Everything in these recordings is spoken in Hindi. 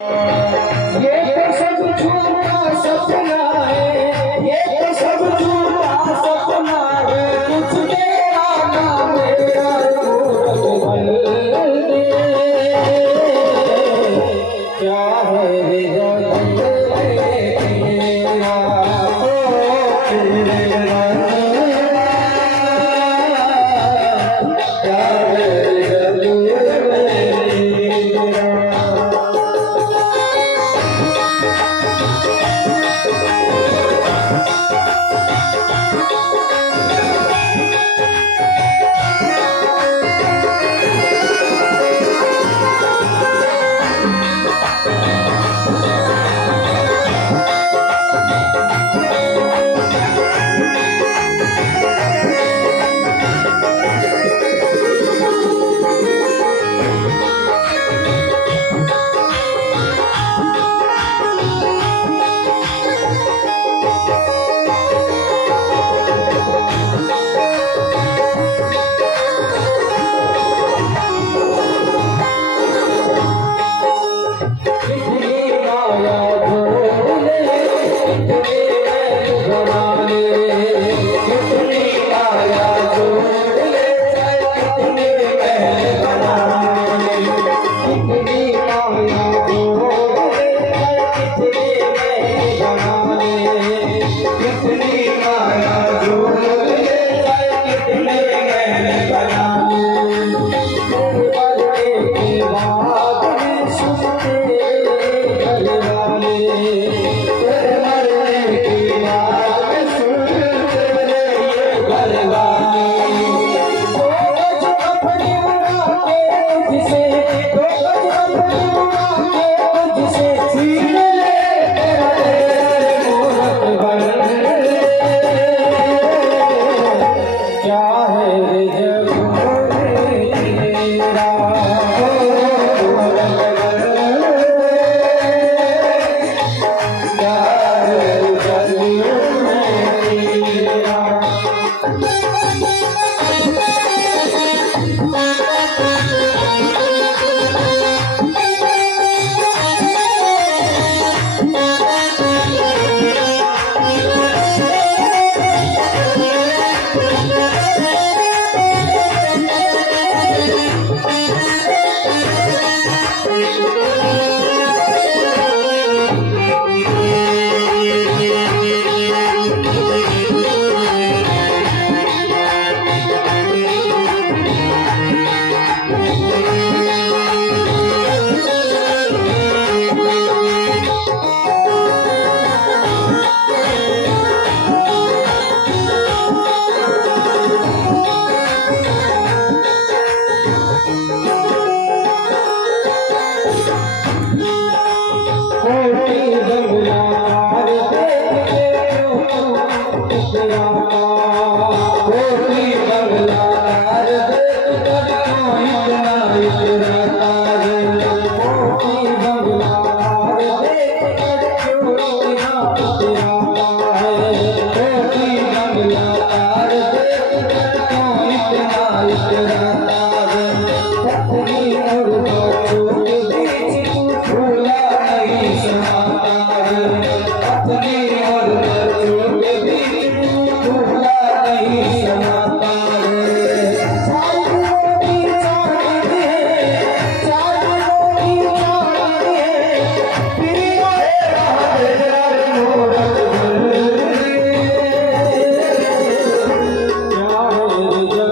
ये तो सब झूठा सपना है, ये तो सब झूठा सपना है, कुछ तेरा नाम मेरा मूरत बन दे, क्या है रिजल्ट तेरा, ओ तेरा, क्या है रिजल्ट तेरा।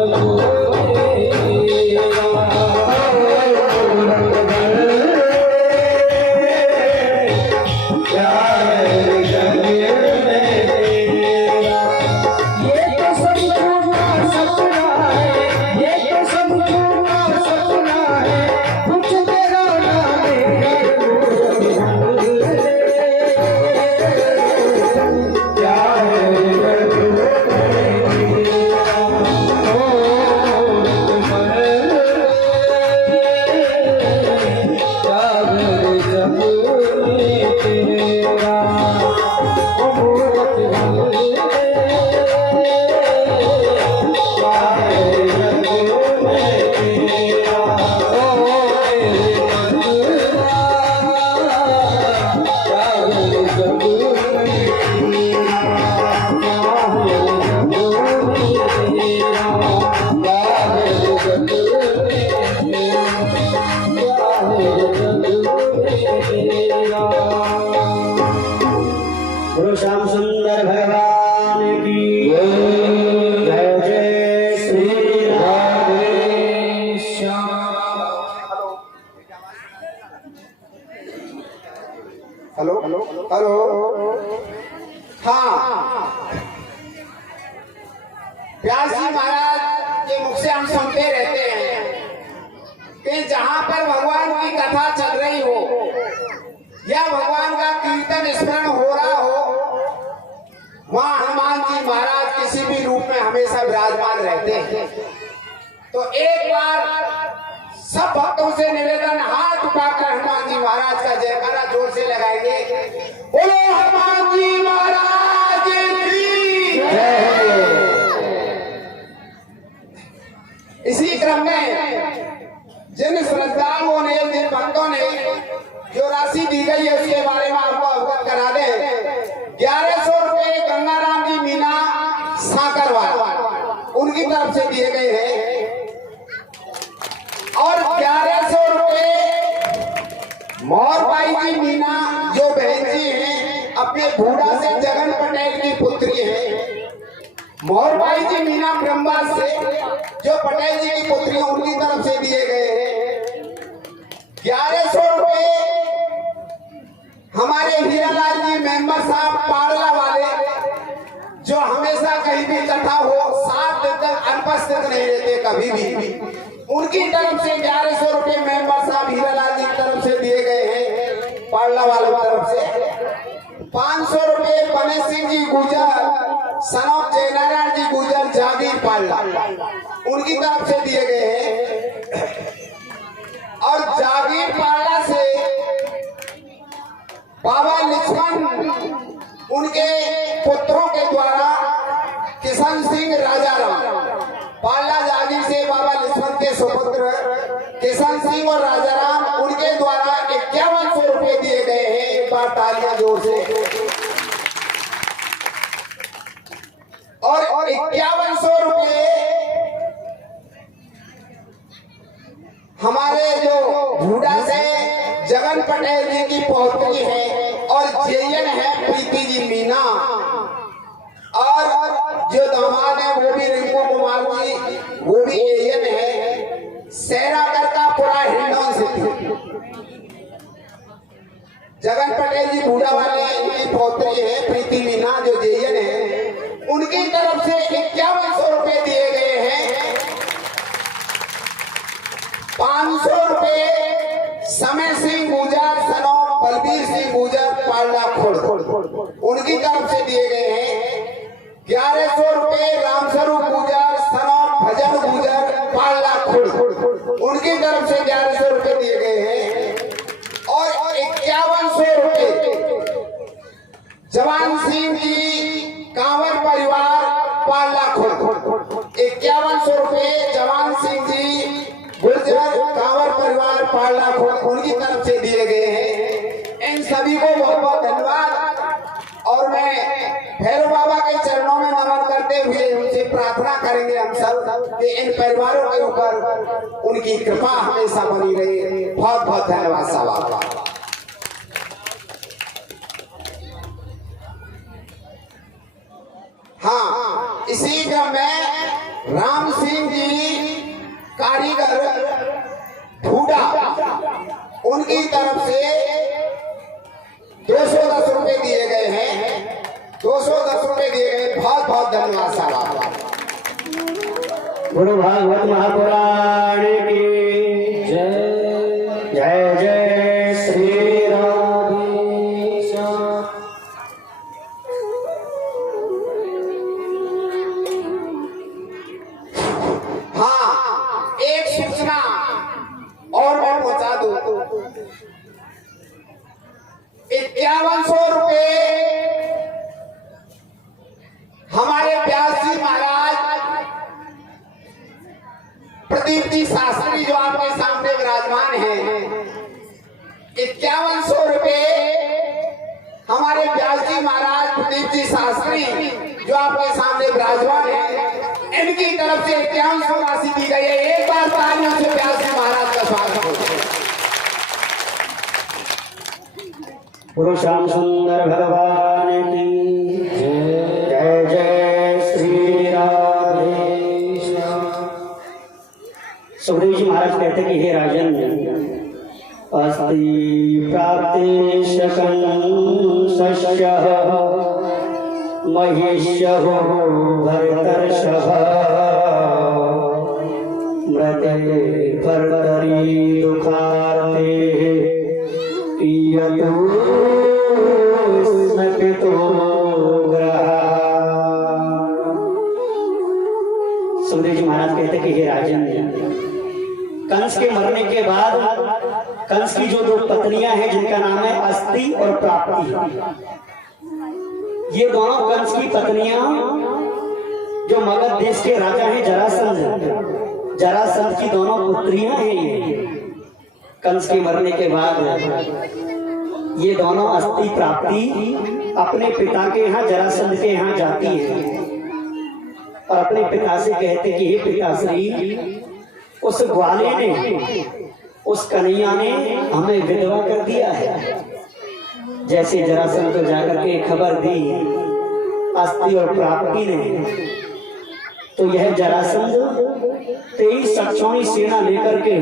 गुरु श्याम सुंदर भगवान की जय जय Shri Radhe Shyam. Hello hello hello. हाँ, व्यास जी महाराज के मुख से हम सुनते रहते हैं कि जहाँ पर भगवान की कथा चल रही हो या भगवान का कीर्तन स्मरण हो रहा हो, वहाँ हनुमान जी महाराज किसी भी रूप में हमेशा विराजमान रहते हैं। तो एक बार सब भक्तों से निवेदन, हाथ उठाकर हनुमान जी महाराज का जयकारा जोर से लगाएंगे। बोलो हनुमान जी महाराज की जय। इसी क्रम में जिन श्रद्धालुओं ने, जिन भक्तों ने जो राशि दी गई है उसके बारे में आपको अवगत करा दें। 1100 रुपए गंगाराम जी मीना साकरवाल उनकी तरफ से दिए गए हैं और 1100 रुपए मोहरबाई जी मीना जो बहन जी हैं, अपने बूढ़ा से जगन पटेल की पुत्री है। मोहरबाई जी मीना ब्रह्मवास से जो पटेल जी की पुत्री है, उनकी तरफ से दिए गए हैं। 1100 रुपए हमारे हीरालाल जी मेंबर साहब पाड़ला वाले, जो हमेशा कहीं भी इकट्ठा हो 7 दिन तक अनुपस्थित नहीं रहते कभी भी, उनकी तरफ से 1100 रुपए मेंबर साहब हीरालाल जी की तरफ से दिए गए हैं पाड़ला वालों की तरफ से। 500 रुपए बने सिंह जी गुजर, सनौक जयनारायण जी गुजर जागीर पाड़ला, उनकी तरफ से दिए गए हैं। और जागीर पाड़ला से बाबा लक्ष्मण उनके पुत्रों के द्वारा किशन सिंह राजाराम, पाला जागीर से बाबा लक्ष्मण के सुपुत्र किशन सिंह और राजाराम, उनके द्वारा 5100 रुपए दिए गए हैं। एक बार तालियां जोर से। और 5100 रुपए हमारे जो बूढ़ा से जगन पटेल जी की पौत्री है और जेएन है प्रीति जी मीना, और जो दामाद है वो भी रिंकू कुमार जी, वो भी एएन है। सहरागढ़ का पूरा हिंडौन सिटी। जगन पटेल जी बूढ़ा वाले की पौत्री है प्रीति मीना जो जेएन है, उनकी तरफ से 5100 रुपए दिए गए हैं। 500 रुपए समय सिंह गुजर, सनौक बलबीर सिंह गुजर पाला खोड़, उनकी तरफ से दिए गए हैं। 1100 रुपए रामस्वरूप गुजर, सनौक भजन गुजर पाला खोड़, उनकी तरफ से 1100 रुपए दिए गए हैं। और 5100 रुपए जवान सिंह जी कांवर परिवार पाला खोड़, 5100 रुपए जवान सिंह जी गुर्जर कांवर परिवार पाला खोड़, उनकी तरफ से दिए गए हैं। इन सभी को बहुत बहुत धन्यवाद। और मैं भैरव बाबा के चरणों में नमन करते हुए उनसे प्रार्थना करेंगे हम सब कि इन परिवारों के ऊपर उनकी कृपा हमेशा बनी रहे। बहुत बहुत धन्यवाद साहब। हाँ, इसी क्रम में राम सिंह जी कारीगर ढूढ़ा, उनकी तरफ से 210 रुपए दिए गए हैं। 210 रुपए दिए गए। बहुत बहुत धन्यवाद साहब। गुरु भागवत महापुराण की जय जय जय श्री राधे श्याम। हाँ, एक सूचना और मैं पहुंचा दूं। 5100 रुपए हमारे व्यास जी महाराज प्रदीप जी शास्त्री जो आपके सामने विराजमान हैं, 5100 रुपए हमारे व्यास जी महाराज प्रदीप जी शास्त्री जो आपके सामने विराजमान हैं, इनकी तरफ से 5100 राशि दी गई है। एक बार तालियों से व्यास जी महाराज का स्वागत हो। गुरु श्याम सुंदर भगवान की जय। जय श्री राधे श्याम। सुखदेव जी महाराज कहते कि हे राजन, अस्ति प्राप्तिशकं शस्यः महिष्यः भरतर्षभ मृते भर्तरि दुःखार्ते पीयतो स्नपितो ग्रह। सुखदेव जी महाराज कहते कि हे राजन, कंस के मरने के बाद कंस की जो दो पत्नियां हैं जिनका नाम है अस्ति और प्राप्ति, ये दोनों कंस की पत्नियां जो मगध देश के राजा हैं जरासंध, जरासंध की दोनों पुत्रियां हैं। ये कंस के मरने के बाद ये दोनों अस्ति प्राप्ति अपने पिता के यहाँ जरासंध के यहाँ जाती है और अपने पिता से कहते कि हे पिताश्री, उस ग्वाले ने, उस कन्हैया ने हमें विधवा कर दिया है। जैसे जरासंध को जाकर के खबर दी अस्ति और प्राप्ति ने, तो यह जरासंध 23 अक्षौणी सेना लेकर के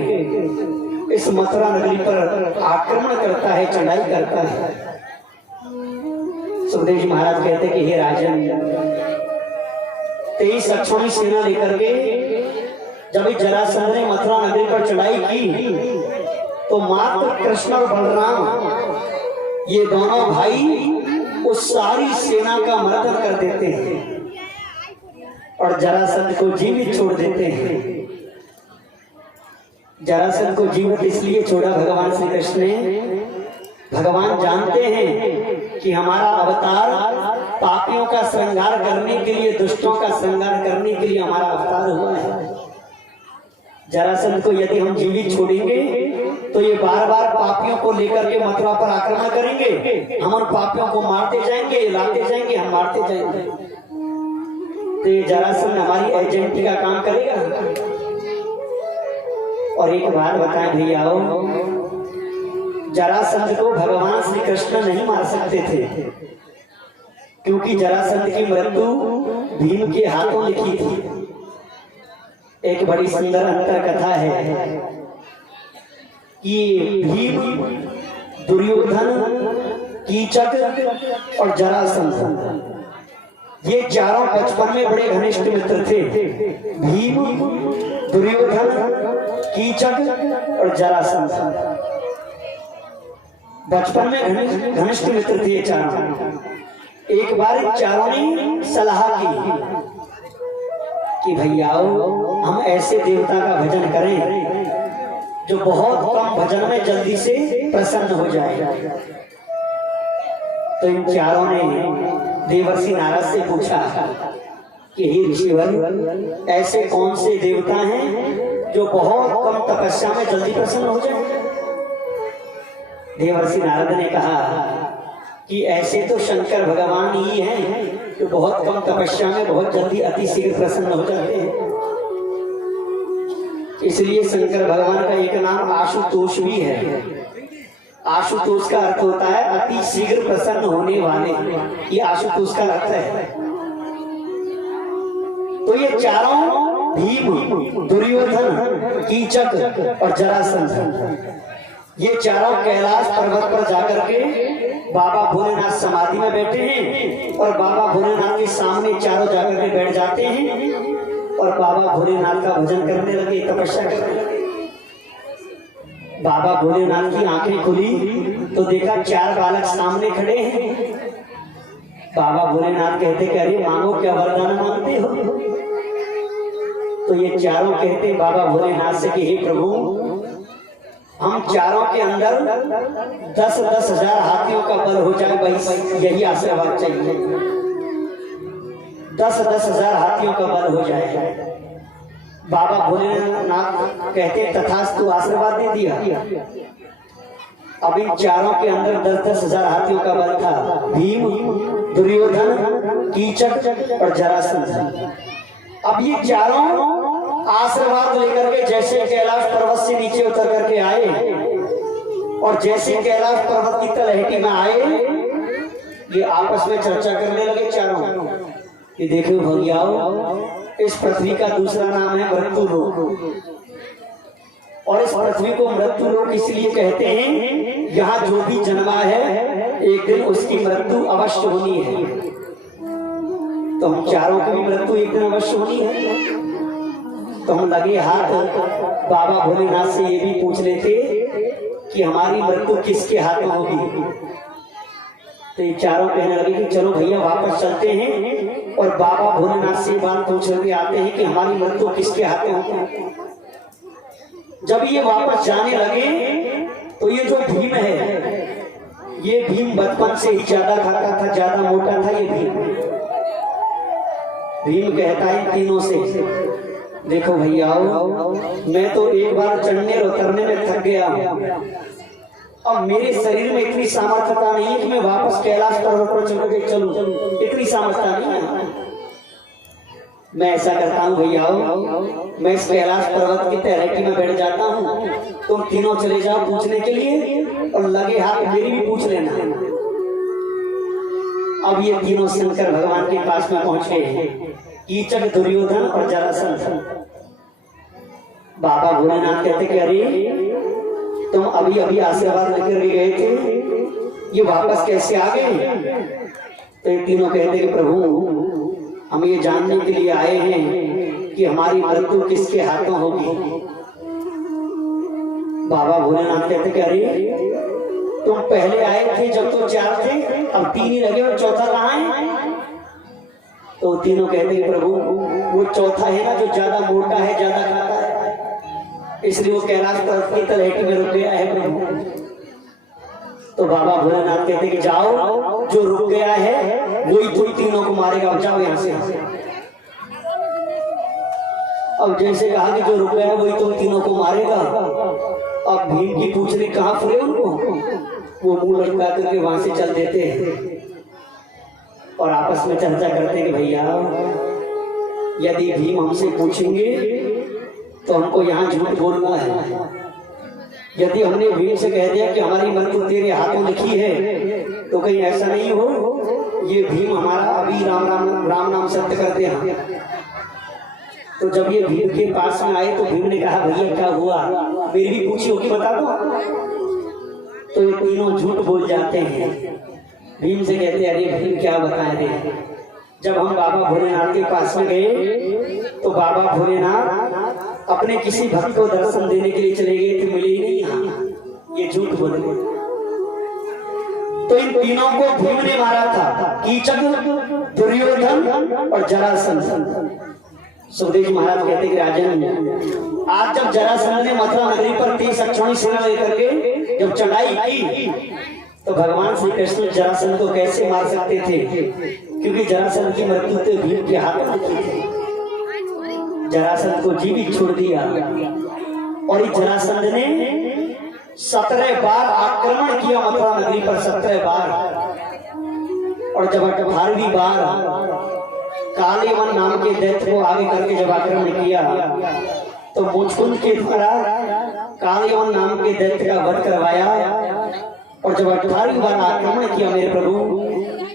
इस मथुरा नगरी पर आक्रमण करता है, चढ़ाई करता है। सुखदेव जी महाराज कहते कि हे राजन, 23 अक्षौणी सेना लेकर के जब जरासंध ने मथुरा नगरी पर चढ़ाई की तो मात्र कृष्ण और बलराम, ये दोनों भाई उस सारी सेना का मर्दन कर देते हैं और जरासंध को जीवित छोड़ देते हैं। जरासंध को जीवित इसलिए छोड़ा भगवान श्री कृष्ण ने, भगवान जानते हैं कि हमारा अवतार पापियों का श्रृंगार करने के लिए, दुष्टों का श्रृंगार करने के लिए हमारा अवतार हुआ है। जरासंध को यदि हम जीवित छोड़ेंगे तो ये बार बार पापियों को लेकर के मथुरा पर आक्रमण करेंगे, हम उन पापियों को मारते जाएंगे, लाते जाएंगे, हम मारते जाएंगे। तो ये जरासंध हमारी एजेंटी का काम करेगा। और एक बात बताएं भैयाओ, जरासंध को भगवान श्री कृष्ण नहीं मार सकते थे, क्योंकि जरासंध की मृत्यु भीम के हाथों लिखी थी। एक बड़ी सुंदर अंतर कथा है कि भीम, दुर्योधन, कीचक और जरासंध, ये चारों बचपन में बड़े घनिष्ठ मित्र थे। भीम, दुर्योधन, कीचक और जरासंध बचपन में घनिष्ठ मित्र थे ये चारों। एक बार इन चारों ने सलाह की कि भैयाओ, हम ऐसे देवता का भजन करें जो बहुत कम भजन में जल्दी से प्रसन्न हो जाए। तो इन चारों ने देवर्षि नारद से पूछा कि हे ऋषिवर, ऐसे कौन से देवता हैं जो बहुत कम तपस्या में जल्दी प्रसन्न हो जाए। देवर्षि नारद ने कहा कि ऐसे तो शंकर भगवान ही हैं जो बहुत कम तपस्या में बहुत जल्दी अति शीघ्र प्रसन्न हो जाते हैं। इसलिए शंकर भगवान का एक नाम आशुतोष भी है। आशुतोष का अर्थ होता है अति शीघ्र प्रसन्न होने वाले, ये आशुतोष का अर्थ है। तो ये चारों, भीम, दुर्योधन, कीचक और जरासंध, ये चारों कैलाश पर्वत पर जाकर के बाबा भोलेनाथ समाधि में बैठे हैं और बाबा भोलेनाथ के सामने चारों जाकर के बैठ जाते हैं और बाबा भोलेनाथ का भजन करने लगे, तपस्या करने लगे। बाबा भोलेनाथ की आंखें खुली तो देखा चार बालक सामने खड़े हैं। बाबा भोलेनाथ कहते कि अरे मांगो, क्या वरदान मांगते हो। तो ये चारों कहते बाबा भोलेनाथ से कि हे प्रभु, हम चारों के अंदर 10-10 हजार हाथियों का बल हो जाए, भाई यही आशीर्वाद चाहिए। 10-10 हजार हाथियों का बल हो जाए। बाबा भोलेनाथ कहते तथास्तु, आशीर्वाद दे दिया। अब इन चारों के अंदर 10-10 हजार हाथियों का बल था। भीम, दुर्योधन, कीचक और जरासंध। अब ये चारों आशीर्वाद लेकर के जैसे कैलाश पर्वत से नीचे उतर करके आए और जैसे कैलाश पर्वत की तलहटी में आए, ये आपस में चर्चा करने लगे चारों कि देखो भैयाओ, इस पृथ्वी का दूसरा नाम है मृत्यु लोक, और इस पृथ्वी को मृत्यु लोक इसलिए कहते हैं, यहाँ जो भी जन्मा है एक दिन उसकी मृत्यु अवश्य होनी है। तो हम चारों की भी मृत्यु एक दिन अवश्य होनी है। तो हम लगे हाथ बाबा भोलेनाथ से ये भी पूछ लेते कि हमारी मृत्यु किसके हाथ में होगी। तो ये चारों कहने लगे कि चलो भैया वापस चलते हैं और बाबा भोलेनाथ से बात पूछने आते हैं कि हमारी मृत्यु किसके हाथ में होगी। जब ये वापस जाने लगे तो ये जो भीम है, ये भीम बचपन से ही ज्यादा खाता था, ज्यादा मोटा था ये भीम कहता है तीनों से, देखो भैयाओ, मैं तो एक बार चढ़ने और उतरने में थक गया हूँ। अब मेरे शरीर में इतनी सामर्थ्यता नहीं है कि मैं वापस कैलाश पर्वत पर चढ़ के चलूं, इतनी सामर्थ्यता नहीं है। मैं ऐसा करता हूँ भैयाओ, मैं इस कैलाश पर्वत की तलहटी में बैठ जाता हूँ, तुम तीनों चले जाओ पूछने के लिए, और लगे हाथ मेरी भी पूछ लेना। अब ये तीनों शंकर भगवान के पास में पहुंचे हैं, कीचक, दुर्योधन और जरासंध। बाबा भोलेनाथ कहते कि अरे तुम अभी अभी आशीर्वाद लेकर गए थे, ये वापस कैसे आ गए। तो ये तीनों कहते कि प्रभु, हम ये जानने के लिए आए हैं कि हमारी मृत्यु किसके हाथों होगी। बाबा भोलेनाथ कहते कि अरे तुम पहले आए थे जब तो 4 थे, अब 3 ही लगे और चौथा कहाँ है। तो तीनों कहते हैं प्रभु, वो चौथा है ना जो ज्यादा मोटा है, ज्यादा खाता है, इसलिए वो कैलाश पर्वत की तलहटी में रुक गया है प्रभु। तो बाबा भोलेनाथ कहते कि जाओ, जो रुक गया है वही तुम तीनों को मारेगा, जाओ यहाँ से। अब जैसे कहा कि जो रुक गया है वही तुम तीनों को मारेगा। अब भीम की पूछने कहाँ फुरे उनको, वो मुंह लटका करके वहां से चल देते हैं और आपस में चर्चा करते हैं कि भैया, यदि भीम हमसे पूछेंगे तो हमको यहाँ झूठ बोलना है। यदि हमने भीम से कह दिया कि हमारी मृत्यु तेरे हाथों लिखी है, तो कहीं ऐसा नहीं हो ये भीम हमारा अभी राम नाम सत्य करते हैं। तो जब ये भीम के पास में आए तो भीम ने कहा भैया क्या हुआ, मेरी भी पूछी होगी, बता दो। तो ये तीनों झूठ बोल जाते हैं। भीम से कहते अरे भीम क्या बताएं दे। जब हम बाबा भोलेनाथ के पास में गए तो बाबा भोलेनाथ अपने किसी भक्त को दर्शन देने के लिए चले गए थे, मिले ही नहीं यहाँ, ये झूठ बोले। तो इन तीनों को भीम ने मारा था, कीचक, दुर्योधन और जरासंध। सुखदेव जी महाराज कहते कि राजन, आज जब जरासंध ने मथुरा नगरी पर 30 अक्षौणी सेना लेकर के जब चढ़ाई की, तो भगवान श्री कृष्ण जरासंध को कैसे मार सकते थे, क्योंकि जरासंध की मृत्यु तो भीम के हाथ में थी। जरासंध को जीवित छोड़ दिया और इस जरासंध ने 17 बार आक्रमण किया मथुरा नगरी पर, 17 बार। और जब 18वीं बार कालीवन नाम के दैत्य को आगे करके जब आक्रमण किया, तो मुचकुंद के द्वारा कालीवन नाम के दैत्य का वध करवाया। और जब 18वीं बार आक्रमण किया मेरे प्रभु,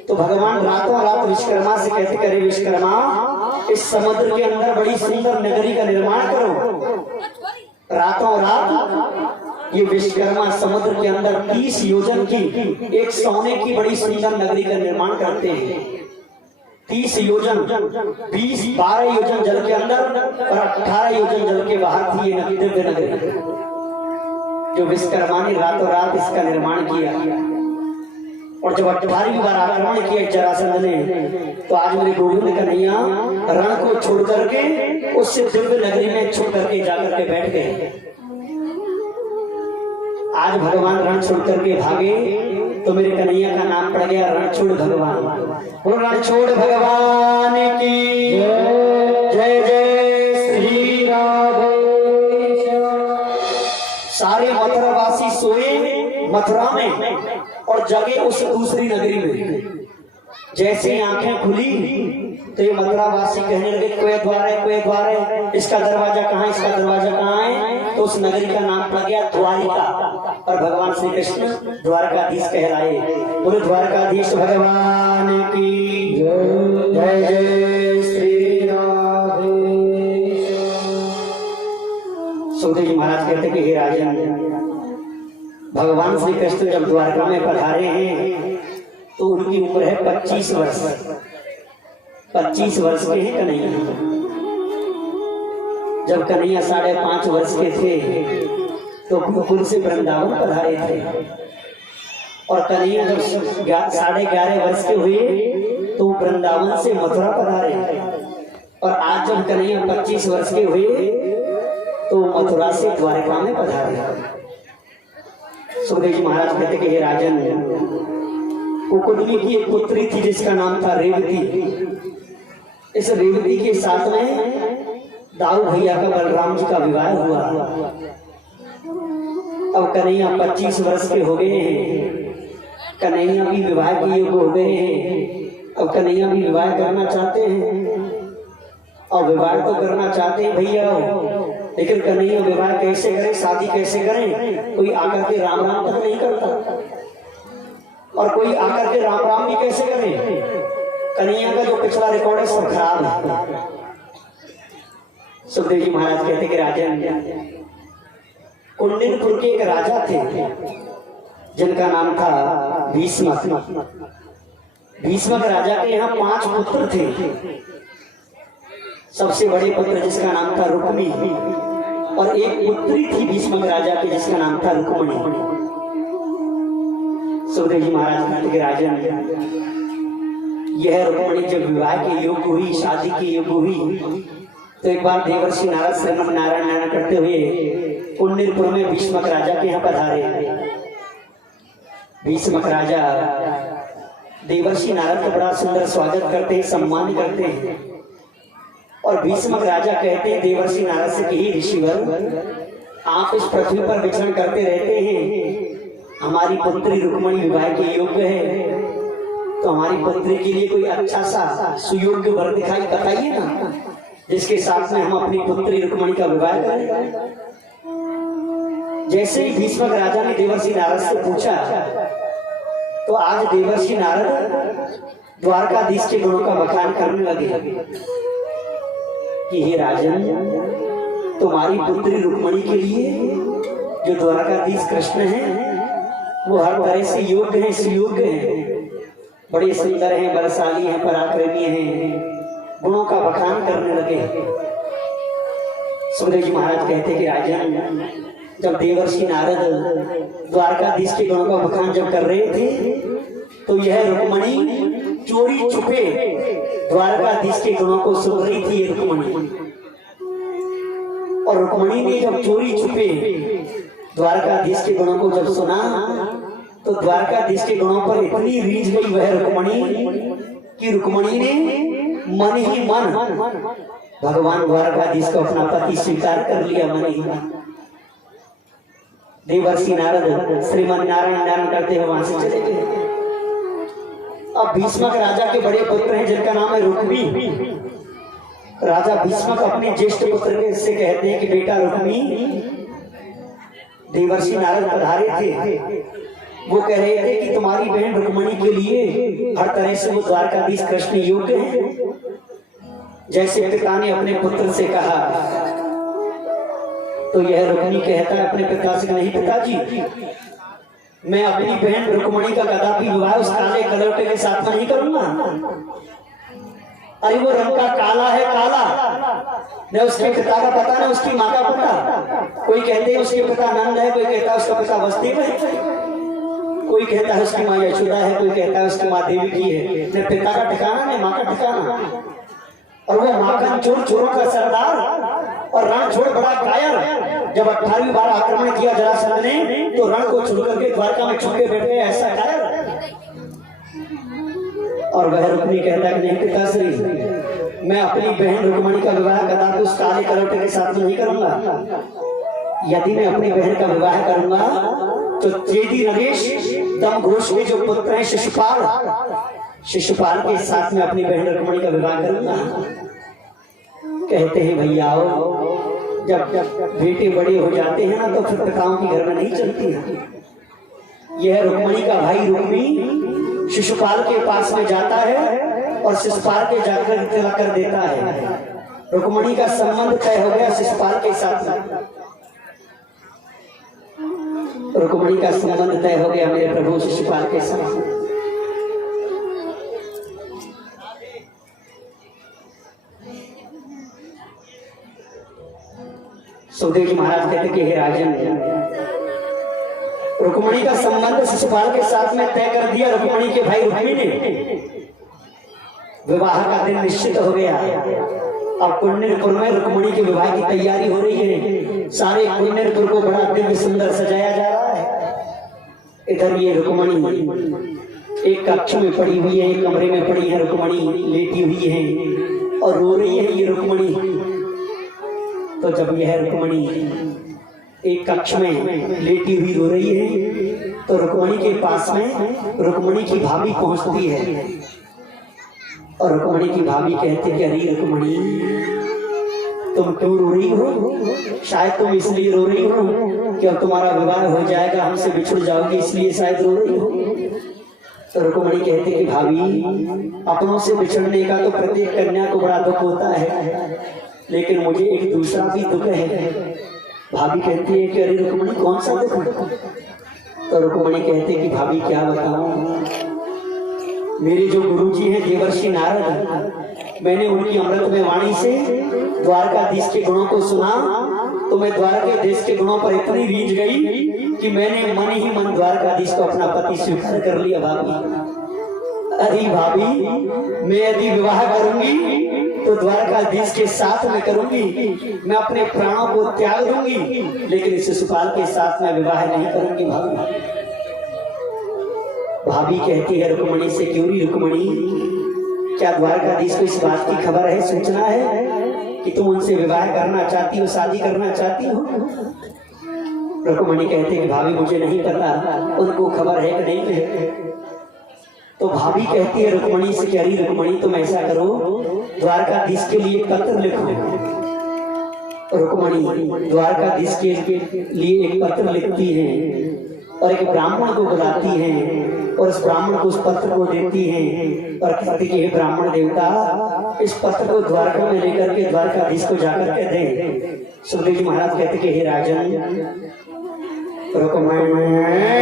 तो भगवान रातों रात विश्वकर्मा से कहते करे विश्वकर्मा, इस समुद्र के अंदर बड़ी सुंदर नगरी का निर्माण करो। रातों रात ये विश्वकर्मा समुद्र के अंदर 30 योजन की एक सोने की बड़ी सुंदर नगरी का निर्माण करते हैं। 30 योजन, 12 योजन जल के अंदर और 18 योजन जल के बाहर थी ये दिव्य नगरी, जो विश्वकर्मा ने रातों रात इसका निर्माण किया। और जब 18वीं बार आक्रमण किया जरासंध ने, तो आज मेरे गोविंद कन्हैया रण को छोड़ करके उस दिव्य नगरी में छोड़ करके जाकर के बैठ गए। आज भगवान रण छोड़ करके भागे तो मेरे कन्हैया का नाम पड़ गया रणछोड़ भगवान। रणछोड़ भगवान की जय जय श्री राधे। सारे मथुरावासी सोए मथुरा में और जगे उस दूसरी नगरी में। जैसे ही आंखें खुली तो ये मथुरावासी कहने लगे कोई द्वार है, इसका दरवाजा कहाँ है, इसका दरवाजा कहाँ है। तो उस नगरी का नाम पड़ गया द्वारिका और भगवान श्री कृष्ण द्वारकाधीश कहलाए। बोले द्वारकाधीश भगवान की जय जय श्री राधे। सुखदेव जी महाराज कहते कि हे राजन, भगवान श्री कृष्ण जब द्वारका में पधारे हैं तो उनकी उम्र है 25 वर्ष। 25 वर्ष के हैं कन्हैया। जब कन्हैया 5.5 वर्ष के थे तो गोकुल से वृंदावन पधारे थे, और कन्हैया जब 11.5 वर्ष के हुए तो वृंदावन से मथुरा पधारे, और आज जब कन्हैया 25 वर्ष के हुए तो मथुरा से द्वारका में पधारे। सुखदेव जी महाराज कहते कि हे राजन, कुकुटनी की एक पुत्री थी जिसका नाम था रेवती। इस रेवती के साथ में दाऊ भैया का बलराम जी का विवाह हुआ। अब कन्हैया 25 वर्ष के हो गए हैं, कन्हैया भी विवाह के योग्य हो गए हैं। अब कन्हैया भी विवाह करना चाहते हैं, और विवाह तो करना चाहते हैं भैया, लेकिन कन्हैया विवाह कैसे करें, शादी कैसे करें। कोई आकर के राम राम तक नहीं करता, और कोई आकर के राम राम भी कैसे करें। कन्हैया का जो पिछला रिकॉर्ड है सब खराब है। सुखदेव जी महाराज कहते कि राजन, कुंडिनपुर के एक राजा थे जिनका नाम था भीष्मक। भीष्मक राजा के यहाँ 5 पुत्र थे। सबसे बड़े पुत्र जिसका नाम था रुक्मी, और एक पुत्री थी भीष्मक राजा के जिसका नाम था रुक्मणी। सुखदेव जी महाराज कहते कि राजन, यह रुक्मणी जब विवाह के योग्य हुई, शादी के योग्य हुई, तो एक बार देवर्षि नारद से नारायण करते हुए कुंडिनपुर में भीष्मक राजा के यहाँ पधारे। भीष्मक राजा देवर्षि नारद का बड़ा सुंदर स्वागत करते हैं, सम्मान करते हैं, और भीष्मक राजा कहते हैं देवर्षि नारद से कि ऋषिवर, आप इस पृथ्वी पर विचरण करते रहते हैं, हमारी पुत्री रुक्मणी विवाह के योग्य है, तो हमारी पुत्री के लिए कोई अच्छा सा सुयोग्य वर दिखाई बताइए ना, जिसके साथ में हम अपनी पुत्री रुक्मणी का विवाह करें। जैसे ही भीष्मक राजा ने देवर्षि नारद से पूछा, तो आज देवर्षि नारद द्वारकाधीश के गुणों का बखान करने लगे कि हे राजन, तुम्हारी पुत्री रुक्मणी के लिए जो द्वारकाधीश कृष्ण है वो हर तरह से योग्य है, सुयोग्य है, बड़े सुंदर हैं, बलशाली हैं, पराक्रमी हैं। गुणों का बखान करने लगे। सुखदेव जी महाराज कहते कि राजन, जब देवर्षि नारद द्वारकाधीश के गुणों का बखान जब कर रहे थे, तो यह रुक्मणी चोरी छुपे द्वारकाधीश के गुणों को सुन रही थी। रुक्मणी, और रुक्मणी ने जब चोरी छुपे द्वारकाधीश के गुणों को जब सुना, तो द्वारकाधीश के गुणों पर इतनी रीझ गई वह रुक्मणी कि रुक्मणी ने मन ही मन भगवान द्वारकाधीश को अपना पति स्वीकार कर लिया। मन ही मन देवर्षि नारद श्रीमन नारायण नारायण करते हुए वहां से चले गए। अब भीष्मक राजा के बड़े पुत्र हैं जिनका नाम है रुक्मी। राजा भीष्मक अपने ज्येष्ठ पुत्र से कहते हैं कि बेटा रुक्मी, देवर्षि नारद पधारे थे, वो कह रहे थे कि तुम्हारी बहन रुक्मणी के लिए हर तरह से वो द्वारकाधीश कृष्ण योग्य है। जैसे पिता ने अपने पुत्र से कहा, तो यह रुक्मी कहता है अपने पिता से, नहीं पिताजी, मैं अपनी बहन रुक्मणी का कदापि विवाह उस काले कलौटे के साथ नहीं करूंगा। अरे वो रंग का काला है, काला न उसके पिता का पता न उसकी माँ का पता। कोई कहते हैं उसके पिता नंद है, कोई कहता है उसका पिता वसुदेव है, कोई कहता है उसकी माँ यशोदा है, कोई कहता है उसकी माँ देवकी है। न पिता का ठिकाना न माँ का ठिकाना। और वो माखन चोर चोरों का सरदार और रण छोड़ बड़ा कायर। जब 18वीं बार आक्रमण किया जरासंध ने, तो रण को छोड़ करके द्वारका में छुपे बैठे ऐसा कायर। और वह रुक्मी कहता है कि नहीं पिताश्री, मैं अपनी बहन रुक्मणी का विवाह कदापि उस काले कलौटे के साथ नहीं करूंगा। यदि मैं अपनी बहन का विवाह करूंगा तो चेदी नरेश दमघोष के जो पुत्र हैं शिशुपाल, शिशुपाल के साथ में अपनी बहन रुक्मिणी का विवाह करूंगा। कहते हैं भैया आओ, जब बेटे बड़े हो जाते हैं ना तो फिर प्रथाओं की घर में नहीं चलती है। यह रुक्मिणी का भाई रुक्मी शिशुपाल के पास में जाता है और शिशुपाल के जाकर तिलक कर देता है। रुक्मिणी का संबंध तय हो गया शिशुपाल के साथ में। रुक्मिणी का संबंध तय हो गया मेरे प्रभु शिशुपाल के साथ। सुखदेव जी महाराज कहते कि हे राजन, रुक्मिणी का संबंध शिशुपाल के साथ में तय कर दिया। रुक्मिणी के भाई रुक्मी ने विवाह का दिन निश्चित हो गया। अब कुंडलपुर में रुक्मिणी के विवाह की तैयारी हो रही है। सारे कुंडलपुर को बड़ा दिव्य सुंदर सजाया जा रहा है। इधर ये रुक्मिणी एक कक्ष में पड़ी हुई है, एक कमरे में पड़ी है। रुक्मिणी लेटी हुई है और रो रही है ये रुक्मिणी। तो जब यह रुक्मिणी एक कक्ष में लेटी हुई रो रही है तो रुक्मिणी के पास में रुक्मिणी की भाभी पहुंचती है और रुक्मिणी की भाभी कहती कि अरे रुक्मिणी, तुम क्यों रो रही हो? शायद तुम इसलिए रो रही हो कि अब तुम्हारा विवाह हो जाएगा, हमसे बिछुड़ जाओगी, इसलिए शायद रो रही हो। तो रुक्मिणी कहती कि भाभी, अपनों से बिछड़ने का तो प्रत्येक कन्या को बड़ा दुख होता है, लेकिन मुझे एक दूसरा भी दुख है। भाभी कहती है कि अरे रुक्मिणी, कौन सा दुख? तो रुक्मिणी कहती है कि भाभी क्या बताऊं, मेरे जो गुरुजी हैं देवर्षि नारद, मैंने उनकी अमृतमय वाणी से द्वारकाधीश के गुणों को सुना तो मैं द्वारकाधीश के गुणों पर इतनी रीझ गई कि मैंने मन ही मन द्वारकाधीश को अपना पति स्वीकार कर लिया। भाभी, अरे भाभी, मैं यदि विवाह करूंगी तो द्वारकाधीश के साथ में करूंगी, मैं अपने प्राणों को त्याग दूंगी, लेकिन शिशुपाल के साथ में विवाह नहीं करूंगी। भाभी कहती है रुक्मिणी से, क्यों री रुक्मिणी, क्या द्वारकाधीश को इस बात की खबर है, सूचना है कि तुम उनसे विवाह करना चाहती हो, शादी करना चाहती हो? रुक्मिणी कहती है कि भाभी मुझे नहीं पता, उनको खबर है कि नहीं है। तो भाभी कहती है रुक्मिणी से, क्या री रुक्मिणी, तुम ऐसा करो, द्वारकाधीश के लिए पत्र लिखो। रुक्मिणी द्वारकाधीश के लिए एक पत्र लिखती है और एक ब्राह्मण को बुलाती है और उस ब्राह्मण को उस पत्र को देती है और कहती कि हे ब्राह्मण देवता, इस पत्र को द्वारका में लेकर के द्वारकाधीश को जाकर के दे। सुखदेव जी महाराज कहते कि हे राजन, रुक्मिणी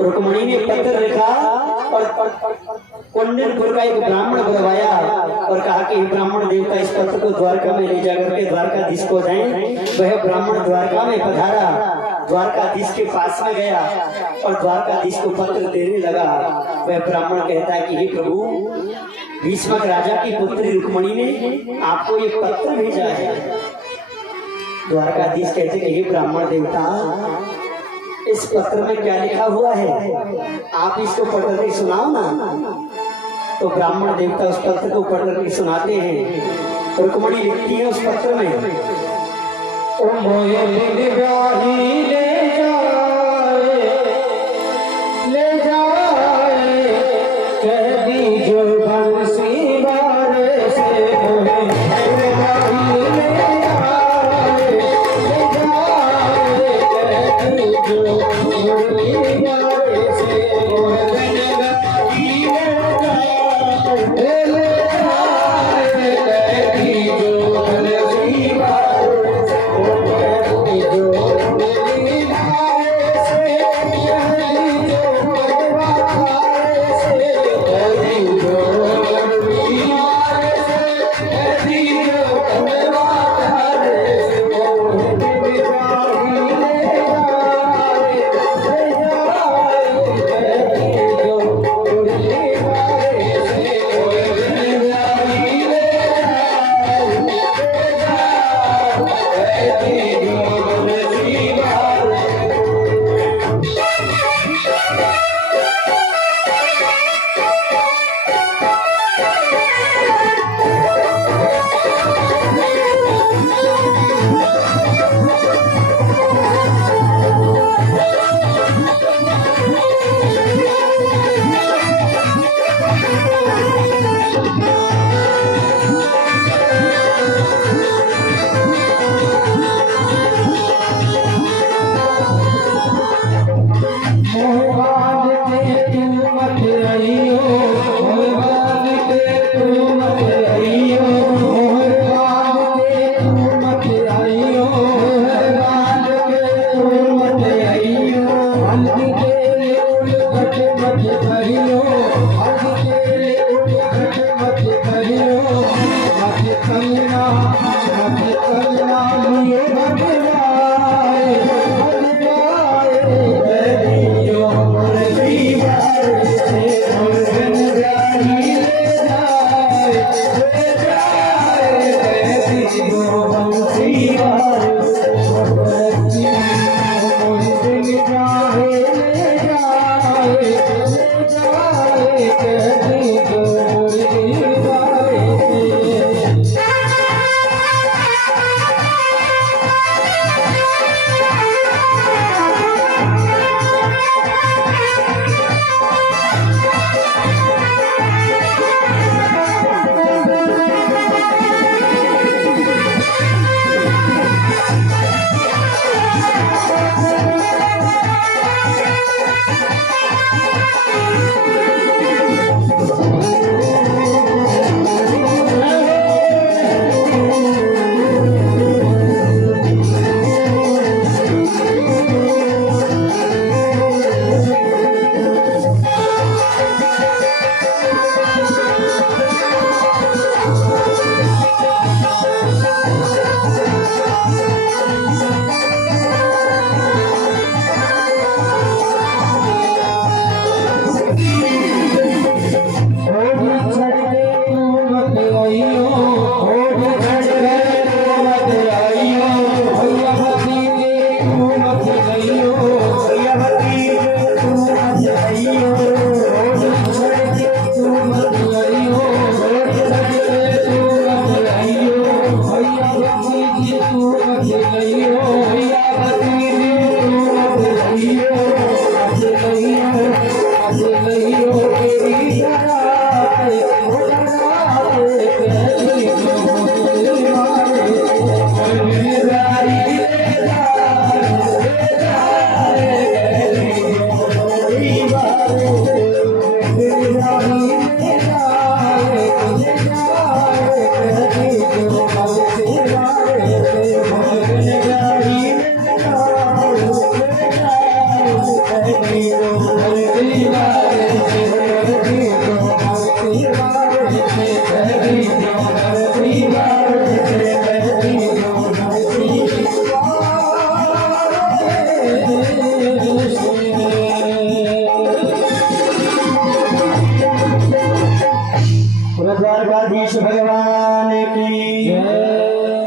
रुक्मिणी ने पत्र लिखा और कुंडलपुर का एक ब्राह्मण बुलवाया और कहा कि ब्राह्मण देवता, इस पत्र को द्वारका में ले जाकर के द्वारकाधीश को दें। वह ब्राह्मण द्वारका में पधारा, द्वारकाधीश के पास में गया और द्वारकाधीश को पत्र देने लगा। वह ब्राह्मण कहता है कि हे प्रभु, भीष्मक राजा की पुत्री रुक्मिणी ने आपको ये पत्र भेजा है। द्वारकाधीश कहते कि हे ब्राह्मण देवता, इस पत्र में क्या लिखा हुआ है, आप इसको पढ़ करके सुनाओ ना। तो ब्राह्मण देवता उस पत्र को पढ़ करके सुनाते हैं। रुक्मिणी लिखती है उस पत्र में, ले जाए कह दीजो बंसी बारे से, द्वारकाधीश भगवान की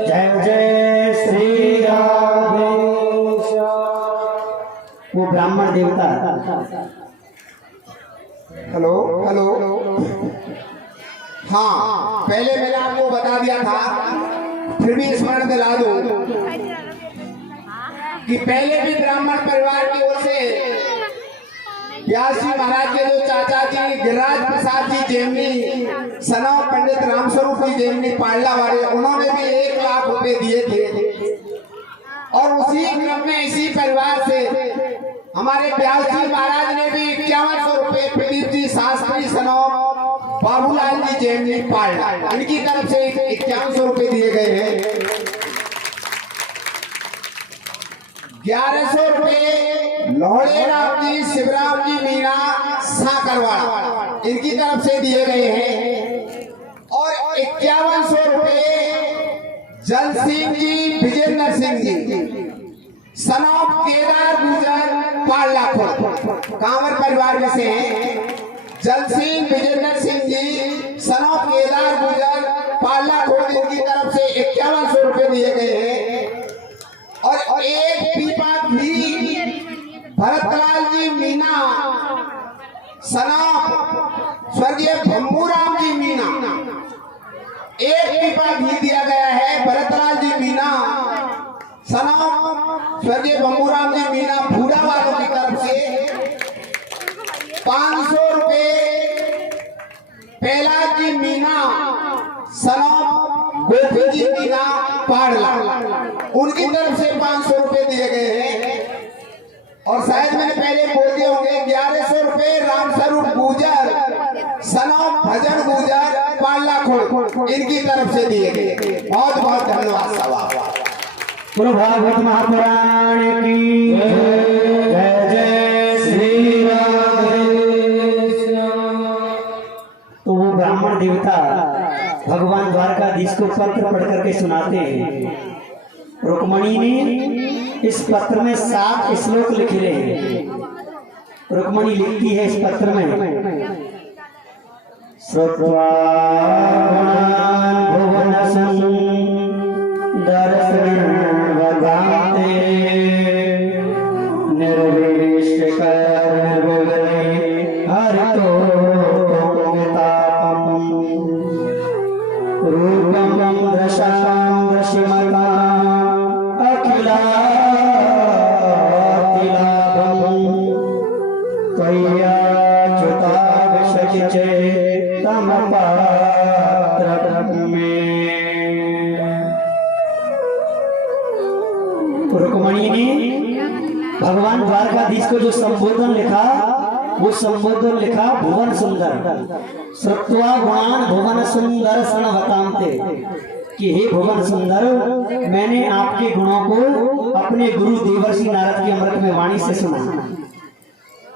जय जय श्री राम। वो ब्राह्मण देवता, हेलो हेलो, हाँ पहले मैंने आपको बता दिया था, फिर भी स्मरण दिला दूं कि पहले भी ब्राह्मण परिवार की ओर से व्यास जी महाराज के जो चाचा जी गिरिराज प्रसाद जी जेमनी सनौ पंडित रामस्वरूप जी जेमनी पाड़ला वाले, उन्होंने भी 1 लाख रुपए दिए थे। और उसी क्रम में इसी परिवार से हमारे व्यास जी महाराज ने भी 5100 रुपए प्रदीप जी शास्त्री सनौ बाबूलाल जी जेमनी पाड़ला, इनकी तरफ से 5100 रुपए दिए गए हैं। 1100 रुपए लोहड़े राम जी शिवराम जी मीना साकरवाड़ा, इनकी तरफ से दिए गए हैं। और 5100 रुपए जल सिंह जी विजेंद्र सिंह जी सनौप केदार गुजर पाड़ला कांवर परिवार में से हैं। जल सिंह विजेंद्र सिंह जी सनौप केदार गुजर पाड़ला इनकी तरफ से 5100 रुपए दिए गए हैं। और एक पीपा भी भरतलाल जी मीना सनौप स्वर्गीय भम्बूराम जी मीना, एक पीपा भी दिया गया है। भरतलाल जी मीना सनौप स्वर्गीय भम्बूराम जी मीना भूरा वालों की तरफ से 500 रुपए प्रहलाद जी मीना सनौप गोपी जी मीना पाड़ला, उनकी तरफ से 500 रुपए दिए गए हैं। और शायद मैंने पहले बोल दिए होंगे 1100 रुपए रामस्वरूप गुजर सनौप भजन गुजर पाड़ला खोड़, इनकी तरफ से दिए गए। बहुत बहुत धन्यवाद। गुरु भागवत महापुराण की जय जय श्री राम। तो वो ब्राह्मण देवता भगवान द्वारकाधीश को पत्र पढ़ करके सुनाते हैं। रुक्मणी ने इस पत्र में 7 श्लोक लिखे हैं। रुक्मणी लिखती है इस पत्र में, श्रुत्वा भुवन सुंदर सर्वगाते निर्विशेष कर हरितो तापम रूपम दृशां दृश्यमता अखिलातिलाभम त्वय्याच्युता विशचिचे तम पात्र में। रुक्मणी ने भगवान द्वारकाधीश को जो संबोधन लिखा, वो संबोधन लिखा भुवन सुंदर, श्रुत्वा गुणान भुवन सुंदर सणवतांते, कि हे भुवन सुंदर, मैंने आपके गुणों को अपने गुरु देवर्षि नारद की अमृत में वाणी से सुना,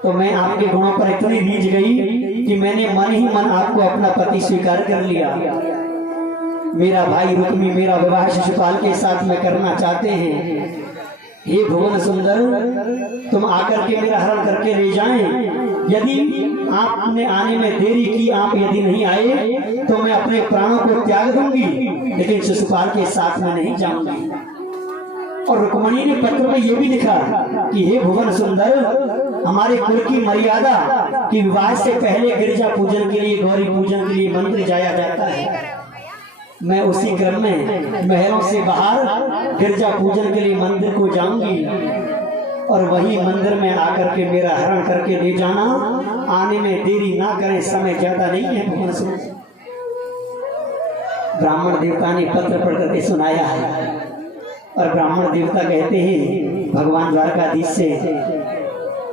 तो मैं आपके गुणों पर इतनी रीझ गई कि मैंने मन ही मन आपको अपना पति स्वीकार कर लिया। मेरा भाई रुक्मी मेरा विवाह शिशुपाल के साथ में करना चाहते हैं। हे भुवन सुंदर, तुम आकर के मेरा हरण करके ले जाएं। यदि आपने आने में देरी की, आप यदि नहीं आए तो मैं अपने प्राणों को त्याग दूंगी, लेकिन शिशुपाल के साथ में नहीं जाऊंगी। और रुक्मणी ने पत्र में यह भी लिखा कि हे भुवन सुंदर, हमारे कुल की मर्यादा कि विवाह से पहले गिरजा पूजन के लिए, गौरी पूजन के लिए मंदिर जाया जाता है। मैं उसी क्रम में महलों से बाहर गिरजा पूजन के लिए मंदिर को जाऊंगी, और वही मंदिर में आकर के मेरा हरण करके ले जाना। आने में देरी ना करें, समय ज्यादा नहीं है। भगवान सुन, ब्राह्मण देवता ने पत्र पढ़ करके सुनाया है, और ब्राह्मण देवता कहते हैं भगवान द्वारकाधीश से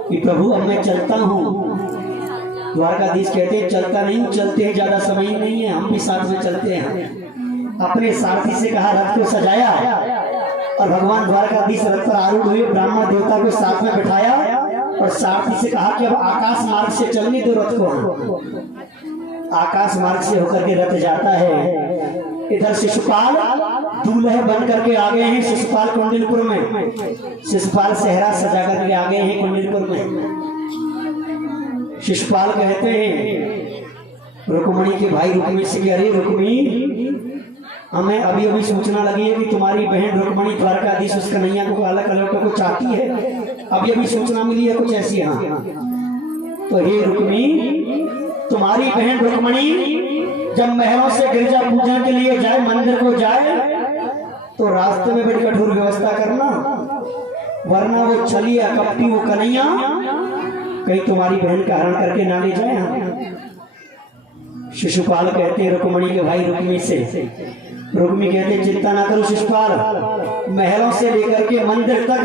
कि प्रभु अब मैं चलता हूँ। द्वारकाधीश कहते हैं चलता नहीं, चलते हैं, ज्यादा समय नहीं है, हम भी साथ में चलते हैं। अपने सारथी से कहा रथ को सजाया, और भगवान द्वारकाधीश रथ पर आरूढ़ हुए, ब्राह्मण देवता को साथ में बिठाया, और सारथी से कहा कि अब आकाश मार्ग से चलने दो रथ को। आकाश मार्ग से होकर के रथ जाता है। इधर शिशुपाल दूल्हे बन करके आ गए हैं शिशुपाल कुंडलपुर में। शिशुपाल सेहरा सजा करके आ गए हैं कुंडलपुर में। शिशुपाल कहते हैं रुक्मणी के भाई रुक्मी से कि अरे रुक्मी, हमें अभी अभी सूचना लगी है कि तुम्हारी बहन रुक्मणी द्वारकाधीश उस कन्हैया को अलग अलग को चाहती है। अभी अभी सूचना मिली है कुछ ऐसी। हाँ, तो हे रुक्मी, तुम्हारी बहन रुक्मणी जब महलों से गिरजा पूजन के लिए जाए, मंदिर को जाए, तो रास्ते में बड़ी कठोर व्यवस्था करना, वरना वो छलिया कपटी वो कन्हैया कहीं तुम्हारी बहन का हरण करके ना ले जाए। शिशुपाल कहते हैं रुक्मणी के भाई रुक्मी से, रुक्मी कहते चिंता ना करो शिशुपाल, महलों से लेकर के मंदिर तक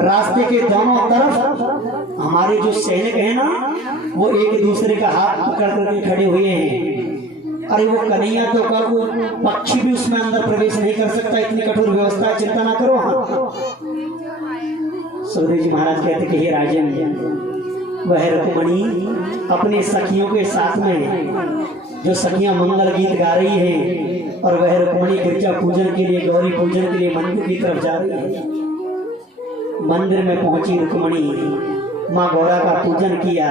रास्ते के दोनों तरफ हमारे जो सैनिक हैं ना, वो एक दूसरे का हाथ पकड़ करके खड़े हुए हैं। अरे वो कन्हैया तो का वो पक्षी भी उसमें अंदर प्रवेश नहीं कर सकता, इतनी कठोर व्यवस्था है, चिंता ना करो। हाँ, सुखदेव जी महाराज कहते कि हे राजन, वह रुक्मणी अपने सखियों के साथ में, जो सखियां मंगल गीत गा रही हैं, और वह रुक्मणी गिरजा पूजन के लिए, गौरी पूजन के लिए मंदिर की तरफ जा रही है। मंदिर में पहुंची रुक्मणी, माँ गौरा का पूजन किया,